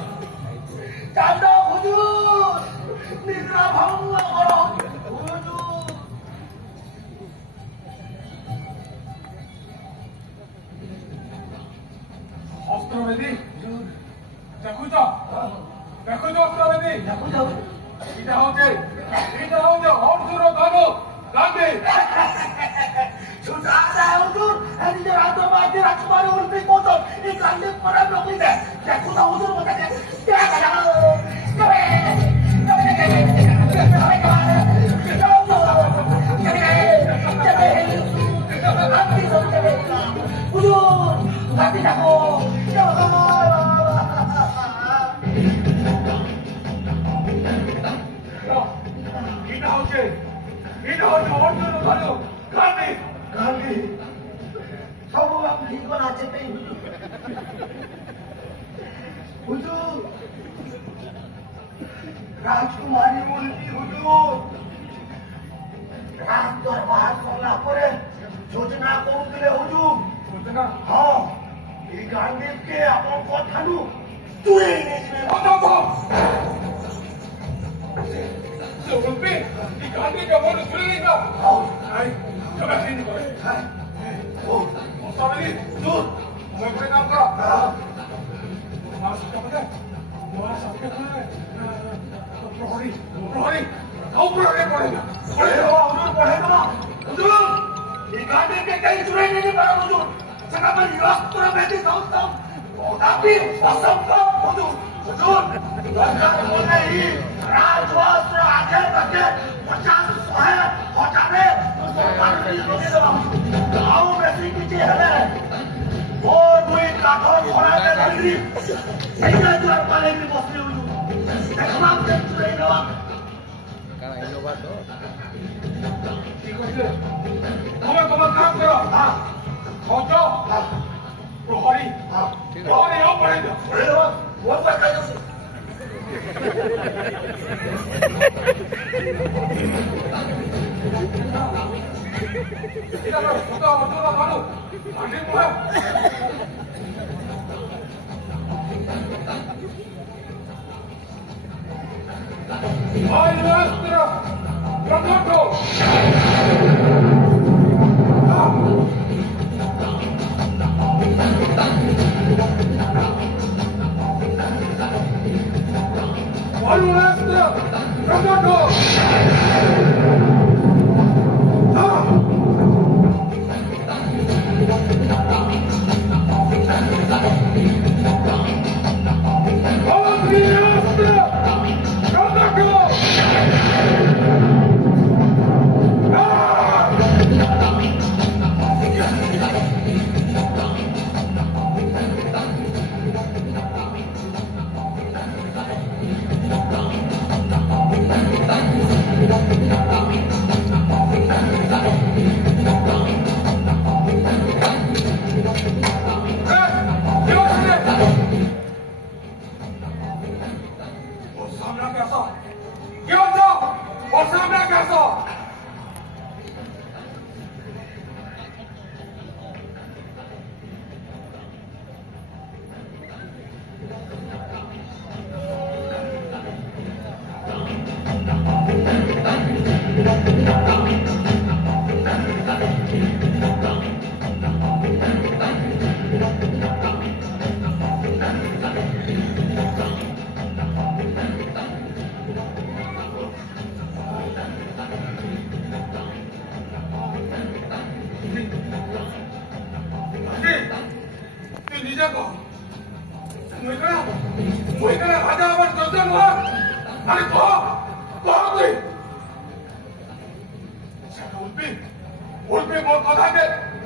चांदो हुजूर निद्रा भंग करो हुजूर अस्त्रवेदी देखो तो अस्त्रवेदी देखो जाओ এটা হচ্ছে 이제 어제 엄수로 가도 간대. Susah udur, ini jangan tuh mati aku baru urut kotor. Ini kandil pada blok ini. Ya aku tahu udur makanya. Ya Kita harus omsu로 가도 간대. Kali, kamu nggak mengikut aja nih. Hujur, राजकुमारी बोलती हुजूर, रात दरबार करना पड़े, योजना कौन दिले हुजूर? योजना? हाँ, ये गांधी के अपन को थानू, तू ही नहीं जिम्मे। उर्फी, ये गांधी का बोल सुनेगा? हाँ, कब ऐसे नहीं करे? हाँ, ओ, सामने दूर, मैं कोई काम करा? हाँ, मास्क का पता? मास्क आपके कहाँ है? प्रहरी, प्रहरी, आओ प्रहरी पड़ेगा। पढ़ेगा, हुजूर, ये गांधी के कहीं चुराई नहीं पड़ा हुजूर। जगह पर युवक तो बैठी समझता हूँ, tapi असंभव हुजूर, हुजूर, उन्होंने ही राजवस्त्र आगे करके 50 हटाने आओ वैसे पीछे है और कोई काठौर घोड़ा के नगरी सैया जो पाले की बसली हुजूर देखना से चुराई नवा ठीक है हमें तुम्हारा काम करो हाँ खोजो प्रहरी प्रहरी आओ पड़ेगा वो पर कहीं 이따가 보다 어쩌다 바로 안될 거야. 아이 마스터라 정도도 아이 마스터라 정도도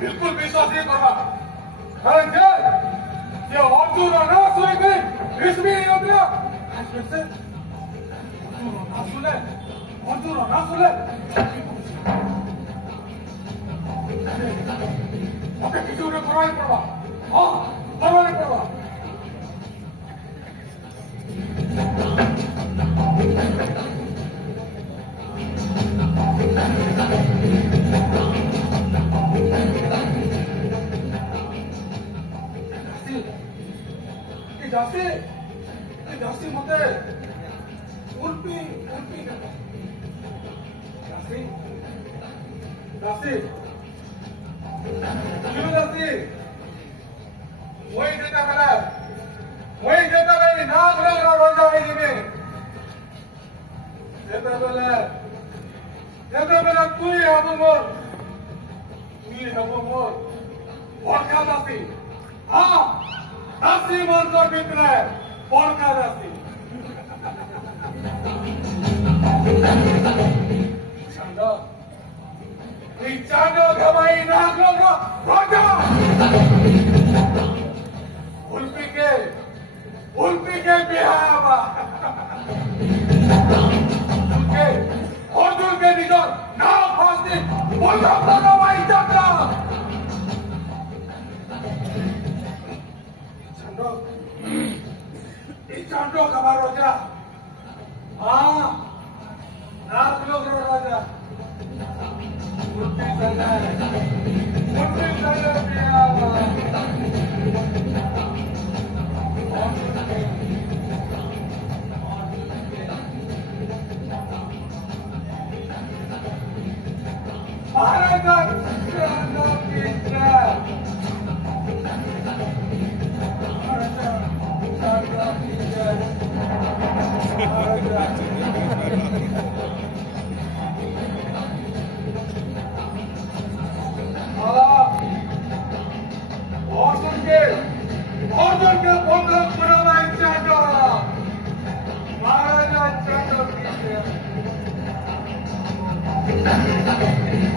बिल्कुल विश्वास नहीं करना कारण ये अर्जुन ना सुने गए इसमें नहीं होता आज फिर से अर्जुन ना सुने ओके किसी ने करवाई पड़वा हाँ करवाई पड़वा दासी मते उल्पी दासी क्यों दासी वही देता गई नाग लग रहा रोजा में ଯେତେବେଳେ ତୁଇ ହେବ ମୋର ବରଖା ଦାସୀ ହଁ ଦାସୀ ମନ୍ତ୍ର ଭିତରେ ବରଖା ଦାସୀ ଚାଣ୍ଡ ଘମାଇ ନାଗର ରାଜା উল্পিকে বিহা হবা অর্জুনকে নিজের নাম ফাঁসতে বন্ধ করবাই যাত্রা চান্ড খাবার রাজা হ্যাঁ নাচ লোক রাজা উল্পি বিহা হবা Order के बंधन करवाई चांडो महाराजा चांडो पीछे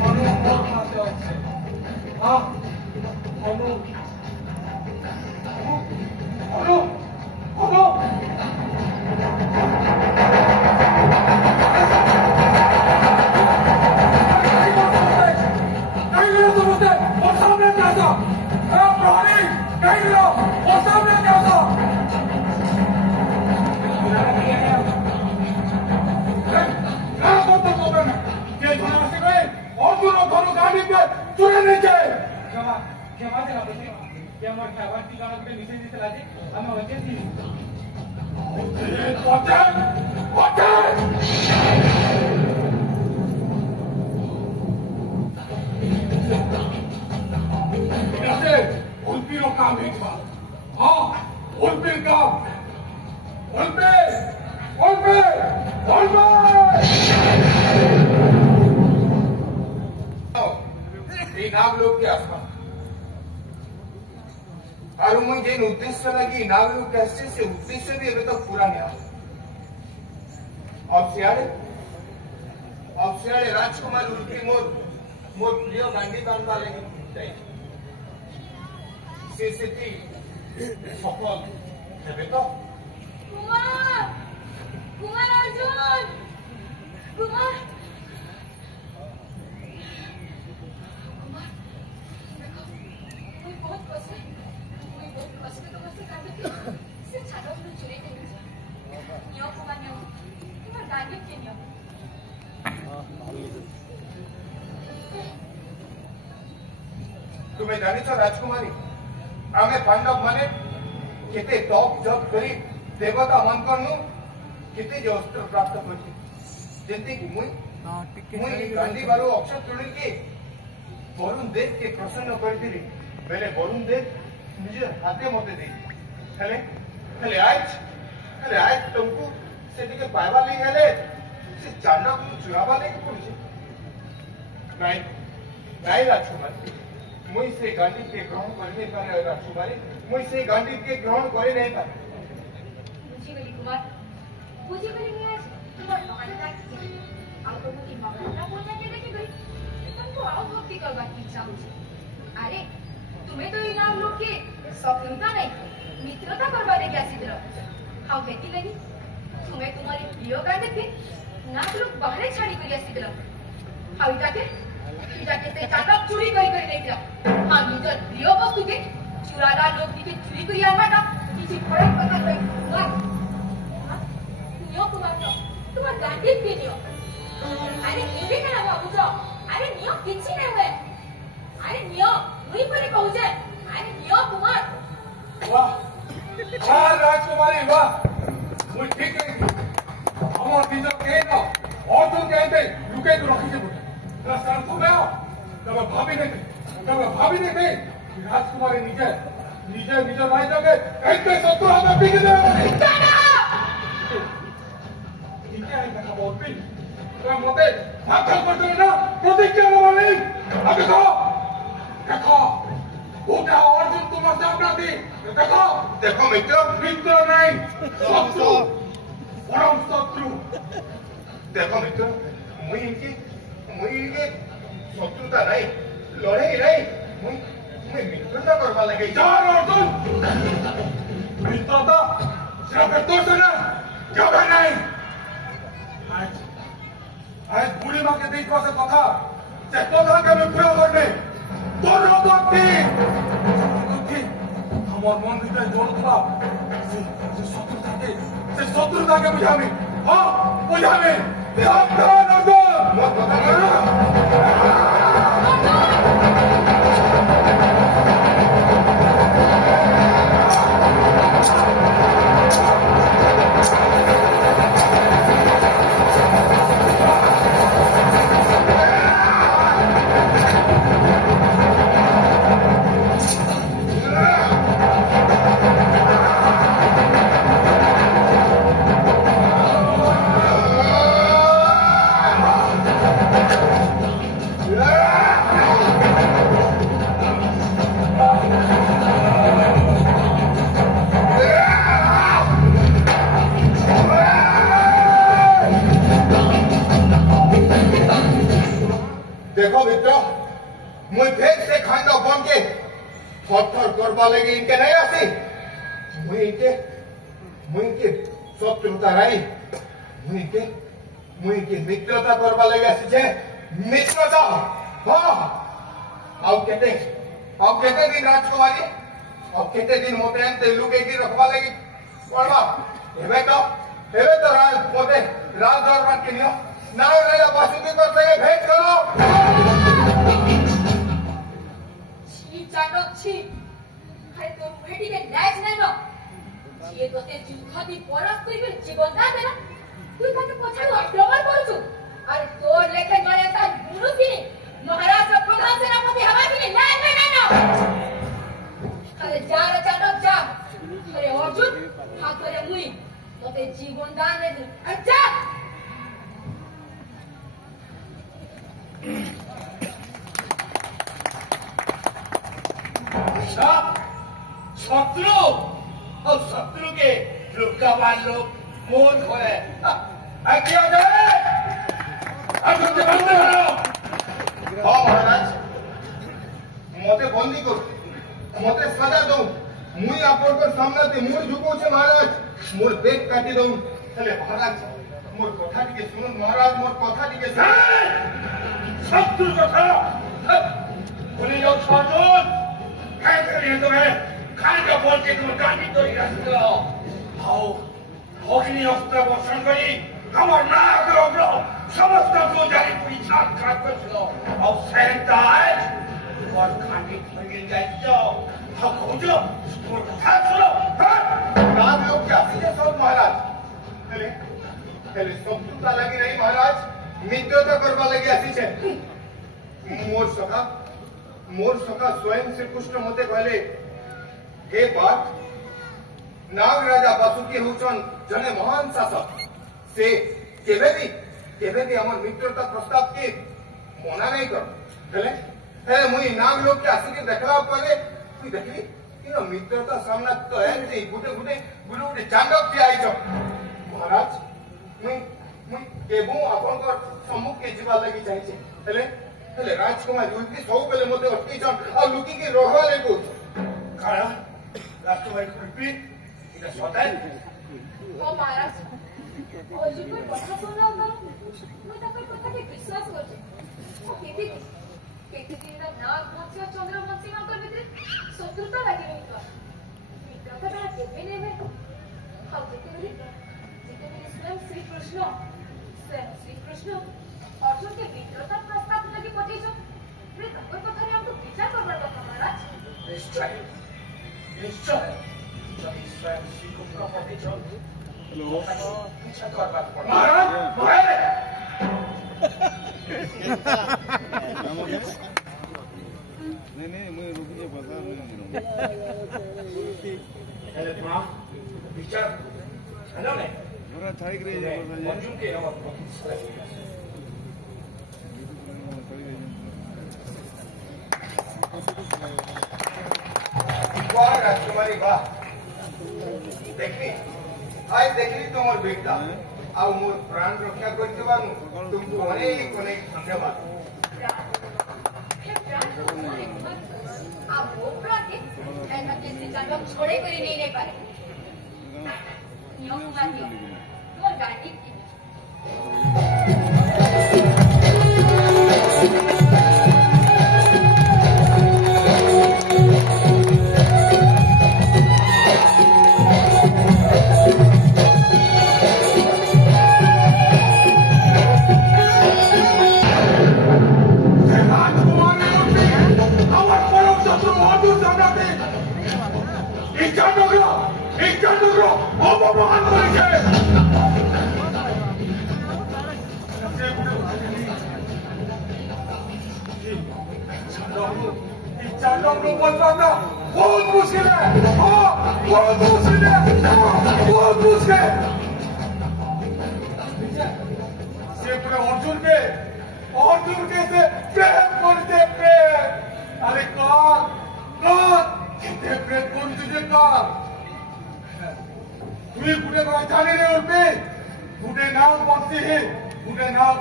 अनुमोद माते अच्छे हाँ अनु अनु अनु नहीं समझते और सामने कैसा प्रहरी कहीं लो और सामने कैसा अर्जुन धनु गाड़ी पे चुरे नीचे क्षमा देना बच्चे क्या मोर खावा की गाना पे नीचे नीचे लाजे हमें बच्चे थी उल्पी रो काम एक बार हाँ उल्पी काम उल्पी उल्पी उल्पी नागलोक के आसपास और मुझे उद्देश्य लगी नागलोक कैसे से उद्देश्य भी अभी तक पूरा नहीं हुआ अब सियाड़े राजकुमार उल्पी मोर मोर प्रिय गांधी बांधवा लगी से स्थिति सफल है तो कुमार कुमार अर्जुन कुमार कुमार देखो मुझे बहुत कष्ट तो कष्ट काटे से छाड़ो तो चुरे नहीं नियो कुमार कुमार गाड़ी के नियो तुम्हें जानी छो राजकुमारी आमे पांडव माने केते तप जप करी देवता मन करनु केते जे अस्त्र प्राप्त करती जेंते कि मुई गांधी बारो अक्षर तुली के वरुण देव के प्रसन्न करती बेले वरुण देव निजे हाथे मते दे हेले आज तुमको से टिके पाइबा ले हेले से चांडा को चुराबा ले पड़छे नहीं राजकुमारी मुई से गांधी के ग्रहण करने पारे राजकुमारी मुई से गांधी के ग्रहण करे नहीं पारे बुझी गली कुमार बुझी गली नहीं आज तुम्हारे नौकरी जाती आप लोगों की मगरना बोलने के देखी गई तुमको आओ भक्ति करवा की इच्छा मुझे अरे तुम्हें तो इनाम लोग के स्वतंत्रता नहीं मित्रता करवा दे क्या सिद्ध हाँ कहती लगी तुम्हें तुम्हारी प्रिय गांधी थे ना तो लोग बाहर छाड़ी करिया सिद्ध हाँ जाके से चांदा चुरी करी नहीं दिया हाँ निजर प्रिय वस्तु के चुराला लोग दिखे चुरी करी आना किसी फर्क पता नहीं नियो कुमार तुम्हार गांधी के नियो अरे ये क्या बाबू जो अरे नियो किसी नहीं हुए अरे नियो वही पर पहुंचे अरे नियो कुमार वाह वाह राजकुमारी वाह मुझे ठीक है हमारे टीचर के ना और तो कहते रुके तो रखी से बोले सरसों में आओ तब भाभी नहीं थे राजकुमारी निजे राय जगे कहते शत्रु हमें बिगड़े ठीक है मते भागल करते ना प्रतिज्ञा नवाली अब देखो उठा अर्जुन तुम्हारे सामने थी देखो देखो मित्र मित्र नहीं शत्रु परम शत्रु देखो मित्र मुई इनके शत्रुता नहीं लड़ाई नहीं मुई मित्रता करवा लगे चार अर्जुन मित्रता सिर्फ तो सुना जगह नहीं आज बुढ़ी माँ के बीच से कथा से कथा के मैं पूरा करने दोनों हमार मन भीतर जोड़ुवा से शत्रुता के बुझामी हाँ बुझामी मोर कथा देखो मित्र मुई फेक से खांडा बन के थर करवा लगे इनके नहीं आसी मुई इनके शत्रुता रही मुई इनके मित्रता करवा लगे आसी छे मित्रता हाँ अब केते दिन राजकुमारी अब केते दिन मोते एंते लुके की रखवा लगी पड़वा हेबे तो मोते राज दरबार के नियो नाव रेला बासुकी को से भेंट करो ছি চাটক ছি আরে তোর মুখেটিকে লাজ নাই না যে তোতে যুদ্ধটি পরাস্ত করিবে জীবন দান দেনা তুই তাকে পছাড়ু আক্রমণ করছু আরে তোর লেখে গলে তার গুরুতি মহারাজ প্রধান সেনাপতি হওয়া কি লাজ নাই না আরে যা রে চাটক যা আরে অর্জুন হাত ধরে মুই তোতে জীবন দান দেবি আচ্ছা शत्रु और शत्रु के लुकावान लोग मोन खोले क्या जाए अब तुम बंद करो हाँ महाराज मोते बंदी कर मोते सजा दो मुई आपन को सामने ते मुर झुको छे महाराज मोर पेट काटी दो चले महाराज मोर कथा टिके सुनो महाराज मोर कथा टिके शत्रु कथा बोली जाओ अर्जुन क्या करिए तुम्हें खान का बोल के तुम गांधी तो ही रखते हो आओ अग्नि अस्त्र वर्षण करी हमार नाग रोगलो समस्त को जारी पूरी छाप खाट कर सुनो और सहता है और खाने खरीद जाए जाओ हम खोजो तुम कथा सुनो राज लोग क्या सीधे सब महाराज चले शत्रुता लगी नहीं महाराज मित्रता करवा लगी आसी छे मोर सखा स्वयं श्री कृष्ण मते कहले हे बात नाग राजा बासुकी होचन जने महान शासक से केबे भी हमर मित्रता प्रस्ताव के मना नहीं कर हेले मुई नाग लोग के आसी के देखला परे तू देखली कि मित्रता सामना तो है नहीं गुटे चांडक के आई छ महाराज मुई केबू आपन को सम्मुख के जीवा लगी जाई छे हेले राजकुमार युवती सब बेले मते अटकी छन आ लुकी के रहवा ले को खाना राजकुमारी खुरपी इधर सौदाई ओ महाराज अर्जुन को कथा सुनला होता मैं ताकर कथा के विश्वास करछे ओ केते दिन नाग वंशी और चंद्र वंशी मानकर भितर शत्रुता लागि रही तो मित्रता बेला केबे नेबे हाउ जेते स्वयं श्री कृष्ण अर्जुन के मित्रता प्रस्ताव लगी पठेछो रे ताकर कथा रे हमको विचार करबार कथा महाराज निश्चय जब स्वयं श्री कृष्ण पठेछो महाराज नहीं मैं रुकिए बता विचार हेलो ने मेरा थाई करे अर्जुन के राजकुमारी वाह देखली आज देखली तुमर बेटा ଆଉ ମୋର ପ୍ରାଣ ରକ୍ଷା କରିଥିବାରୁ ତୁମକୁ ଅନେକ ଅନେକ ଧନ୍ୟବାଦ। आप वो प्राणी ऐसा किसी चालक छोड़े करी नहीं पाए न्यों मानी वो गाड़ी की बहुत मुश्किल है बहुत मुश्किल है बहुत मुश्किल है से पूरे अर्जुन के से प्रेम करते प्रेम अरे कौन कितने प्रेम कौन तुझे कौन तुझे कुटे को जाने रे उनपे कुटे नाव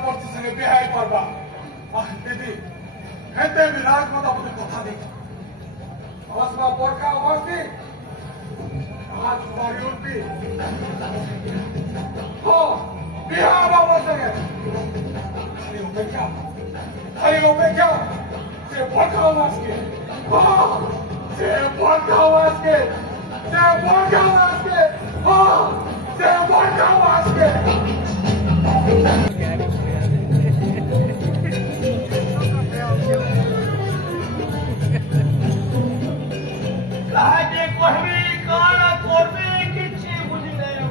पड़ती संगे बेहाय करबा दीदी हेते विराज मत अपने कथा दे अवसमा पोरखा अवस्थी आज तुम्हारी उनपी हो बिहार बाबा संगे खाली उपेक्षा से पोरखा अवाज के से पोरखा अवाज के काजे कहबी कान करबी किछि बुझि नहीं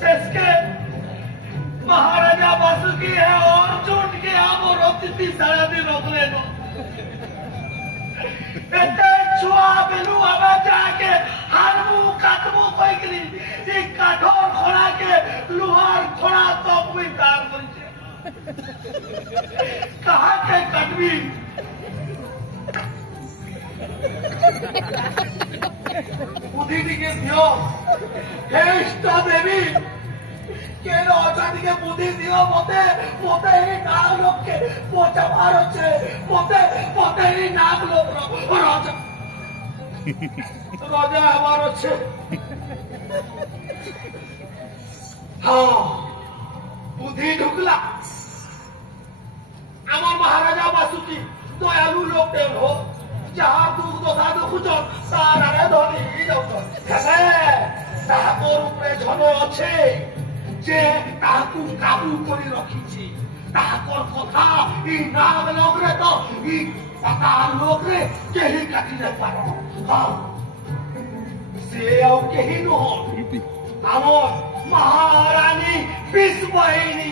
शेषके महाराजा वासुकी है अर्जुन के आमर अतिथि सारा दिन रखले नो एते छुआ बेलू आबा जाके हारमु काटमु कइकरी ए काठर खड़ा के लोहार खड़ा तक भी तार करछे कहा के काटबी बुद्धि दिखे दियो हे इष्ट देवी केन अचानी के बुद्धि दियो मते ही नाग लोक के पोचा मारो छे मते ही नाग लोक रो राजा हमारो छे हाँ बुद्धि ढुकला আমার महाराजा वासुकी दयालु लोक देव हो जहाँ दुख दशा दुखुच तारे धनी जाऊच ताहाकोर उपरे झन अच्छे जे ताहाकु काबू करी रखिछि ताहाकोर कथा ई नाग लोक रे तो ई पाताल लोक रे केही काटी न पारो हां से औ केही न हो हमर महारानी विश्ववाहिनी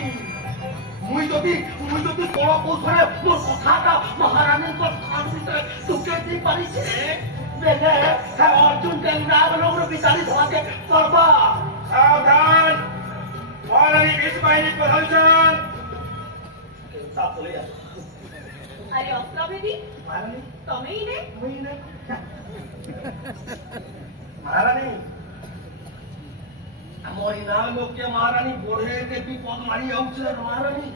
मुई जदि बड़ कौशले मोर कथाटा महारानी कान भितर टुके दी पारिछे बेले से अर्जुन के नाग लोक विचारी धके करबा सावधान महारानी विश्ववाहिनी प्रधान साथ ले आ अरे अस्त्रभेदी महारानी तमे ही ने मुई ने महारानी हमारी नाग लोक के महारानी बोढ़े के विपद मारी आउछ महारानी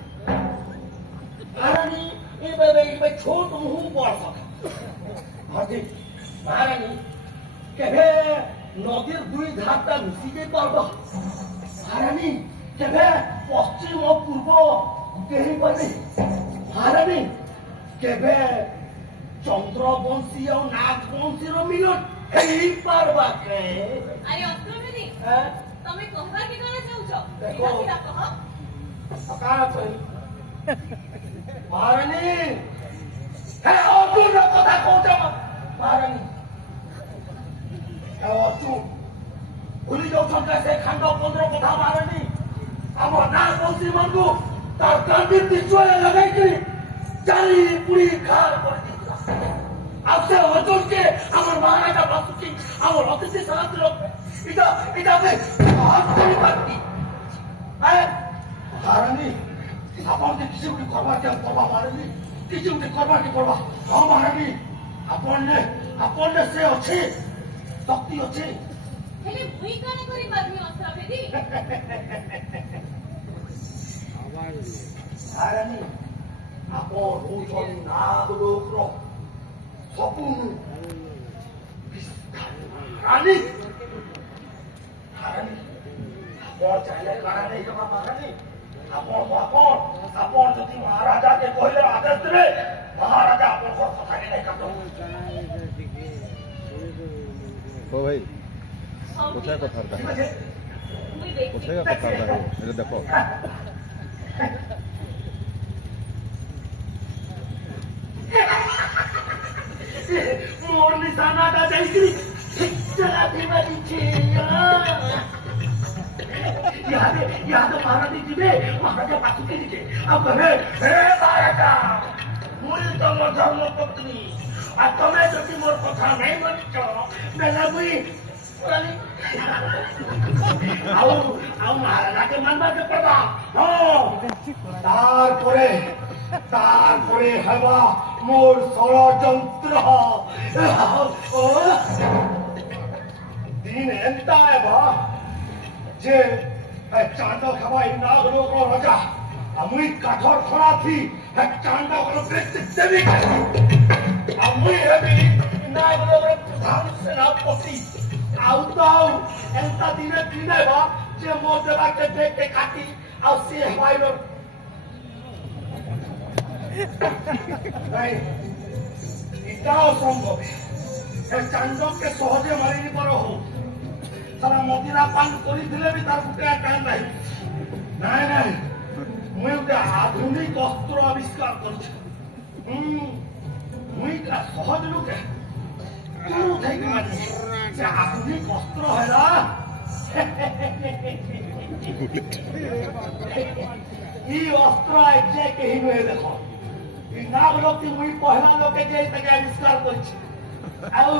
महारानी ये छोट मुंह पड़ सका भजे महारानी केभे नदीर दुई घाटा घुसी के पारब महारानी केभे पश्चिम और पूर्व केही पारे महारानी केभे चंद्रवंशी और नागवंशी रो मिलन हेई पारबा के अरे अस्त्रभेदी तमे कहबा के काना चाहूछ देखो। एटा कह का कहि महारानी हे अर्जुन रो कथा कहूछ महारानी हे अर्जुन भूली जाऊ से खंड 15 कथा महारानी हम नागवंशी मन को तार कांदी तिचुए लगाई करी चारी पूरी खार कर दिया अब से अर्जुन के हमर महाराजा वासुकी हमर अतिथि साथ लोग इटा में हाथ करी बाकी है महारानी आपण के किसी को करवा के करवा महारानी किसी को करवा के करवा हां महारानी आपने से अच्छे शक्ति अच्छे हेले मुई काने करी पारमी अस्त्र भेदी महारानी आपण होछन नागलोकरो सपुन रानी महारानी आपण चाले करा नहीं जमा महारानी आपण जदि महाराजा के कहले आदेश देबे महाराजा आपण को कथा के नहीं काटो ओ भाई কোথায় কথা ঠিক আছে मुई देखी কোথায় কথা এটা দেখো मोर निशाना दा जाईसी चला दे वाली छे याद महारानी जी में महाराजा पासु के नीचे अब कहे हे महाराजा मुई तम धर्म पत्नी आ तमे जति मोर कथा नहीं मानिच बेला मुई आओ महाराजा के मानबा के पड़बा तारपरे हवा मोर षड़यंत्र दिन एंता है जे चांदा खबा नागलोक राजा मुई काठर खड़ा थी चांदा देवी मुई हेबी नागलोक प्रधान सेनापति आउ तो एंता दिने दिने बा जे मोर देवा के देख के काटी आ से हवाई नहीं इटाओ संभव है चांदक के सहजे मारी पर हो सारा मदिरा पान करी दिले भी तार गुटे कान नहीं नहीं मुई गोटे आधुनिक अस्त्र आविष्कार करछि मुई का सहज लोके तू ठीक माने से आधुनिक अस्त्र हैला ई अस्त्र जे के ही में देखो नागलोक की मुई पहला लोग के जे तक आविष्कार करछि आउ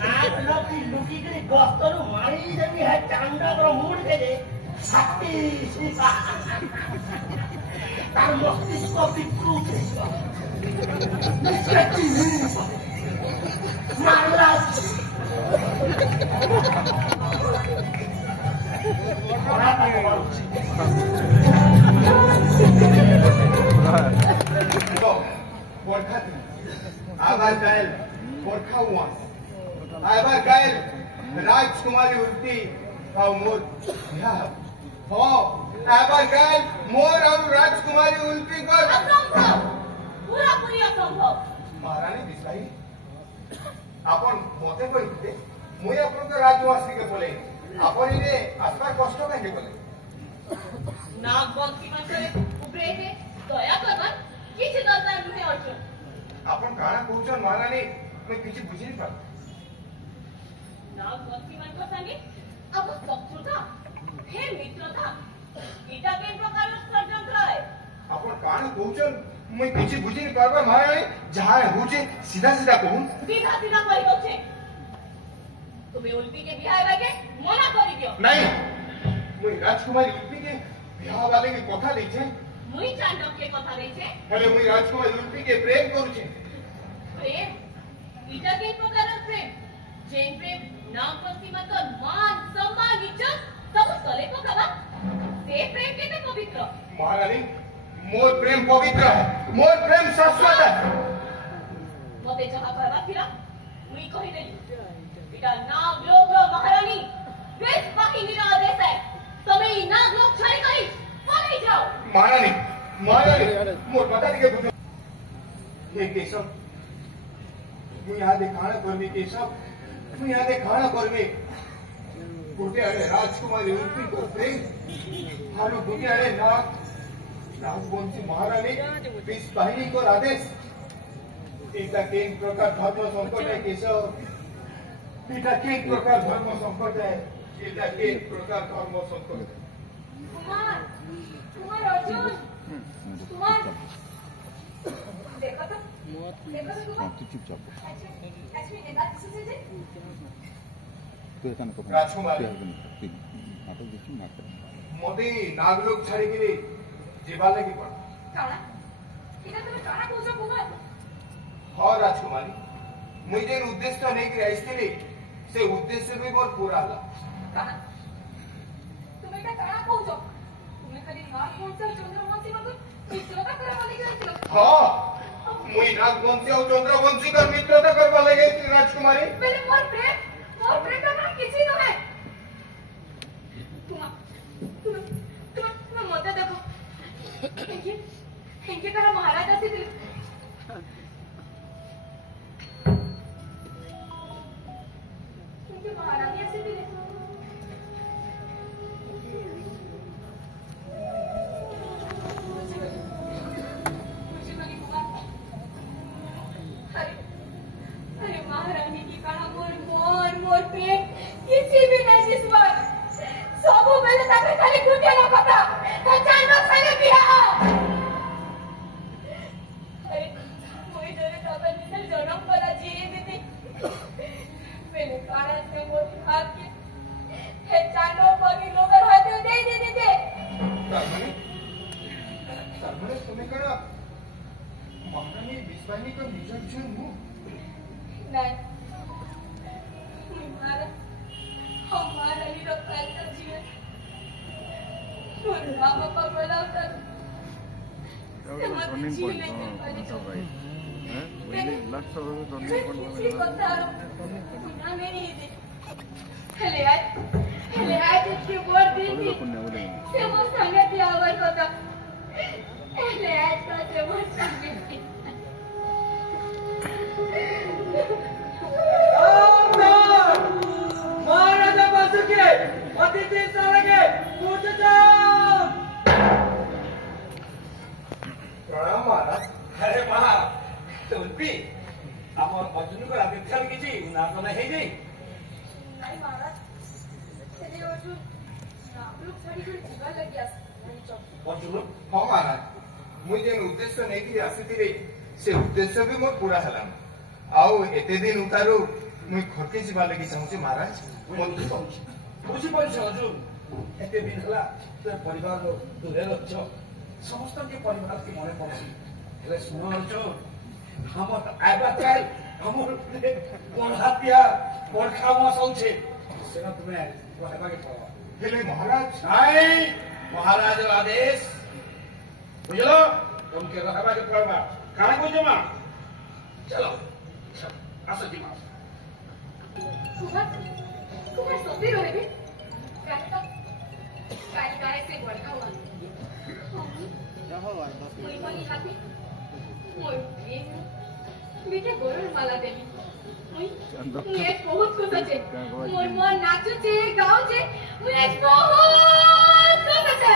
नागलोक की लुकी के गस्तरो मारी जमी है चांदा पर मूड के जे शक्ति तार मस्तिष्क विकृत निश्चय मारला राजकुमारी उल्टी मोर मोर और राजकुमारी उल्टी को पूरा पूरी असंभव महारानी बिस्वाई आपण मते कहिते मुई आपण राजवासी के बोले आपण इने आसपार कष्ट काहे बोले नाग बंसी मंत्रे उबरे हे दया करबन किछि दरकार नुहे अर्जुन आपण काना कहउछन महारानी मैं किछि बुझि नहीं पाल नाग बंसी मंत्र संगे अब शत्रुता हे मित्रता इटा के प्रकार षड्यंत्र है आपण काना कहउछन मैं किछि बुझि नहीं पारबा महारानी जहां होचे सीधा सीधा कहूं सीधा सीधा कहि होचे तुम्हें उल्पी के बिहार वाले मना करी दियो नहीं मुई राजकुमारी उल्पी के बिहार वाले की कथा दैछे मुई चांडक के कथा दैछे हेले मुई राजकुमारी उल्पी के प्रेम करूछे प्रेम इटा के प्रकार प्रेम जेन प्रेम नाम प्रतिमा तो मान सम्मान इज्जत सब तले पकावा से प्रेम के पवित्र महारानी मोर प्रेम पवित्र है मोर प्रेम शाश्वत है मते जहां करवा फिरा मुई कहि देली इटा नाग लोक महारानी बेस बाकी आदेश है तुम्हें नाग लोक छाई करी चले जाओ महारानी मोर बता के बुझो ये केशव मुई यहाँ खाना करने केशव मुई यहाँ खाना करने गोटे आड़े राजकुमारी उल्पी को प्रेम हारो गोटे आड़े नागवंशी महारानी विष बाहिनी को आदेश इटा के प्रकार धर्म संकट है केशव इटा के प्रकार धर्म संकट है इटा के प्रकार धर्म संकट है कुमार अर्जुन कुमार देखो तो कुमार चुपचाप अच्छा ये बात किससे जे तो एखाने কথা राजकुमारी नाटक देखी ना मोदी नागलोक छाड़ी के लिए जीवा लगी पड़ा काणा इधर तुम काणा पूछो कुमार हाँ राजकुमारी मुझे जेन उद्देश्य नहीं कि आइसथिली से उद्देश्य भी मोर पूरा हला काणा तुम एटा काणा पूछो तुमने खाली नाग कोणचा चंद्रवंशी मग मित्रता करा वाली गेलो हाँ मुई नागवंशी और चंद्रवंशी का मित्रता करवा लगे थी राजकुमारी पहले मोर प्रेम का किसी न है तुम मत देखो इनके तरह महाराज आसी थे इनके महारानी आसी थे मुझे बनी कुमार अरे महारानी की कहा मोर प्रेम किसी भी नहीं जिसवर सबू पहले तक खाली गुटिया ना पता अचानक संगे बिया अरे मोई जरे तबे निकल जन्म पड़ा जीए देती पहले कारण से मोर हाथ के हे चांदो पगी लोग हाथ दे देते सरमणे तुम्हें करा महारानी विश्वानी का निजन छन हूँ नहीं हमारा ही रखता जीवन राम बापा बोलावता महाराजा बासुके अतिथि सालगे पूछता प्रणाम महाराज अरे महाराज तुलपी আমার অর্জুনকে আবির্ভাব কিছু না তো না হেই नहीं महाराज तेरे अर्जुन आप लोग छड़ी छड़ी जीवा लग गया অর্জুন हाँ महाराज मुझे जेन उद्देश्य नहीं कि आसी से उद्देश्य भी मोर पूरा हला आउ एते दिन उतारू मुई घरके जीवा लगी चाहूँ महाराज বুঝিপারছ অর্জুন এতে দিন হলা তোর পরিবার দূরে রচ্ছ সমস্তকে পরিবারকে মনে পড়ছে ହେଲେ ଶୁଣ ଅର୍ଜୁନ ଆମର ଆଇବା କାল ଆମର ବଡ଼ ହାତିଆ ବଡ଼ କାମ ସଉଛେ ସେଟା ତୁମେ କହିବାକେ ପଡବ हेले महाराज ନାଇଁ ମହାରାଜ ଆଦେଶ ବୁଝିଲ ତୁମକେ ରହିବାକେ ପଡବା କାଣା କହୁଛ ମା ଚାଲ ଆସ ଯିମା कुमार सोती रहे भी काली गाय से बड़का हुआ कोई मनी हाथी मोर मीठे गोरुर माला देवी मुई एक बहुत खुश छे मोर मन नाचू छे गाओ छे मुई एक बहुत खुश छे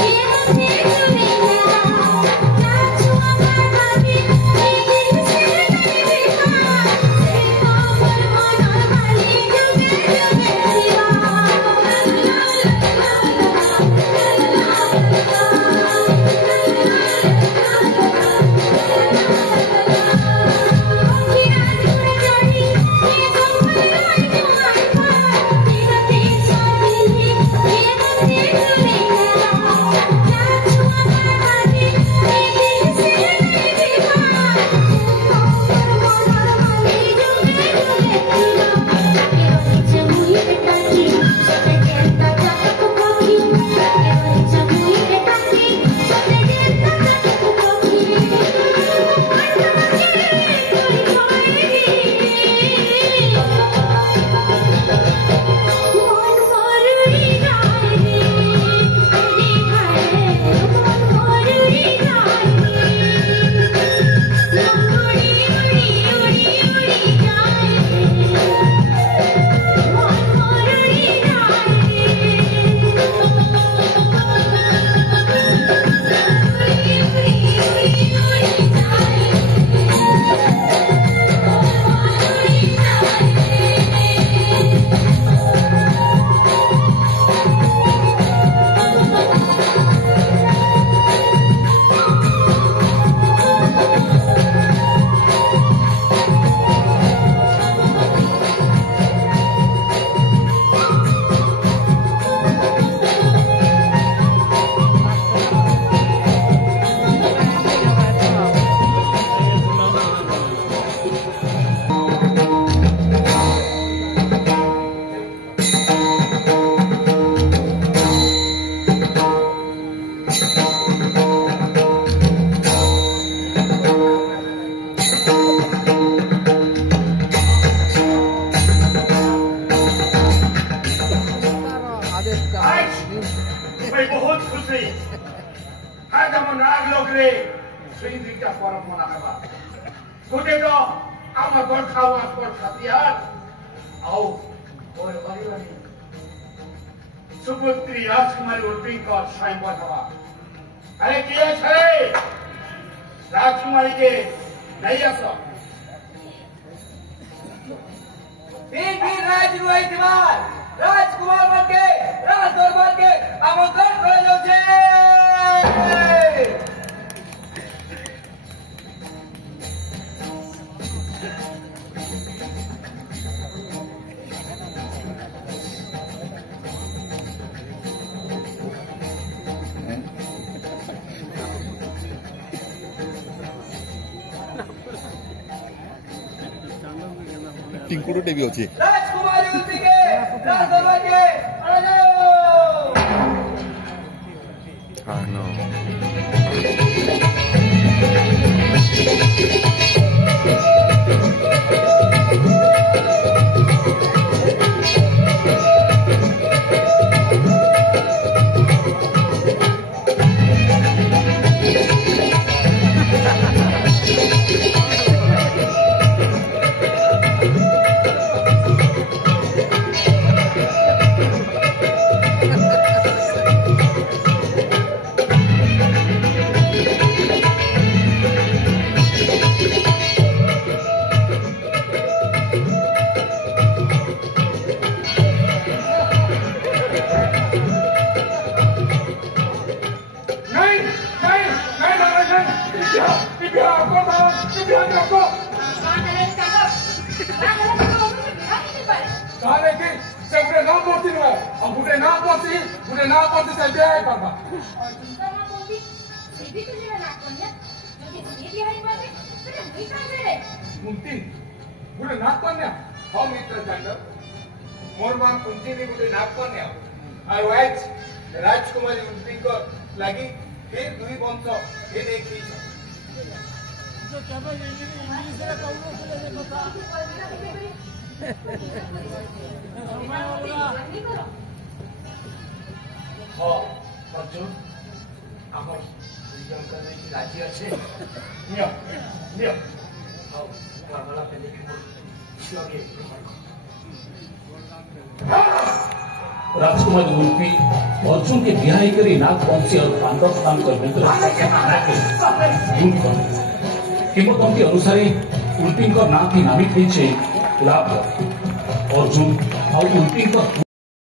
Yeah. आज मैं बहुत खुशी आज हम नाग लोग रे श्री दुईटा पर्व मना हवा गोटे तो आम गढ़ खाऊ आसपड़ खातियार आओ और परिवारी सुपुत्री राजकुमारी उर्वी का स्वयं हवा अरे किया छे राजकुमारी के नहीं आसो तीन राजकुमार राजकुमार के राज दरबार के आमंत्रण करा छे टिंकुड़ो टेबी अच्छी राजकुमारी उर्वी के राज दरबार के आ जाओ हाँ नो हाँ मित्र जांडव मोर मां कुंती ने गोटे नाग कन्या और आज राजकुमारी उर्वी को लगी फिर दुई वंश ये देखी हाँ अर्जुन आम राजी अच्छे निय हाँ गला पे राजकुमार उर्वी अर्जुन के बिहाई करी नाग वंशी और पांडव स्थान कर किंवदंती अनुसार उर्वी नाम की नामित होइछे लाभ अर्जुन और उर्वी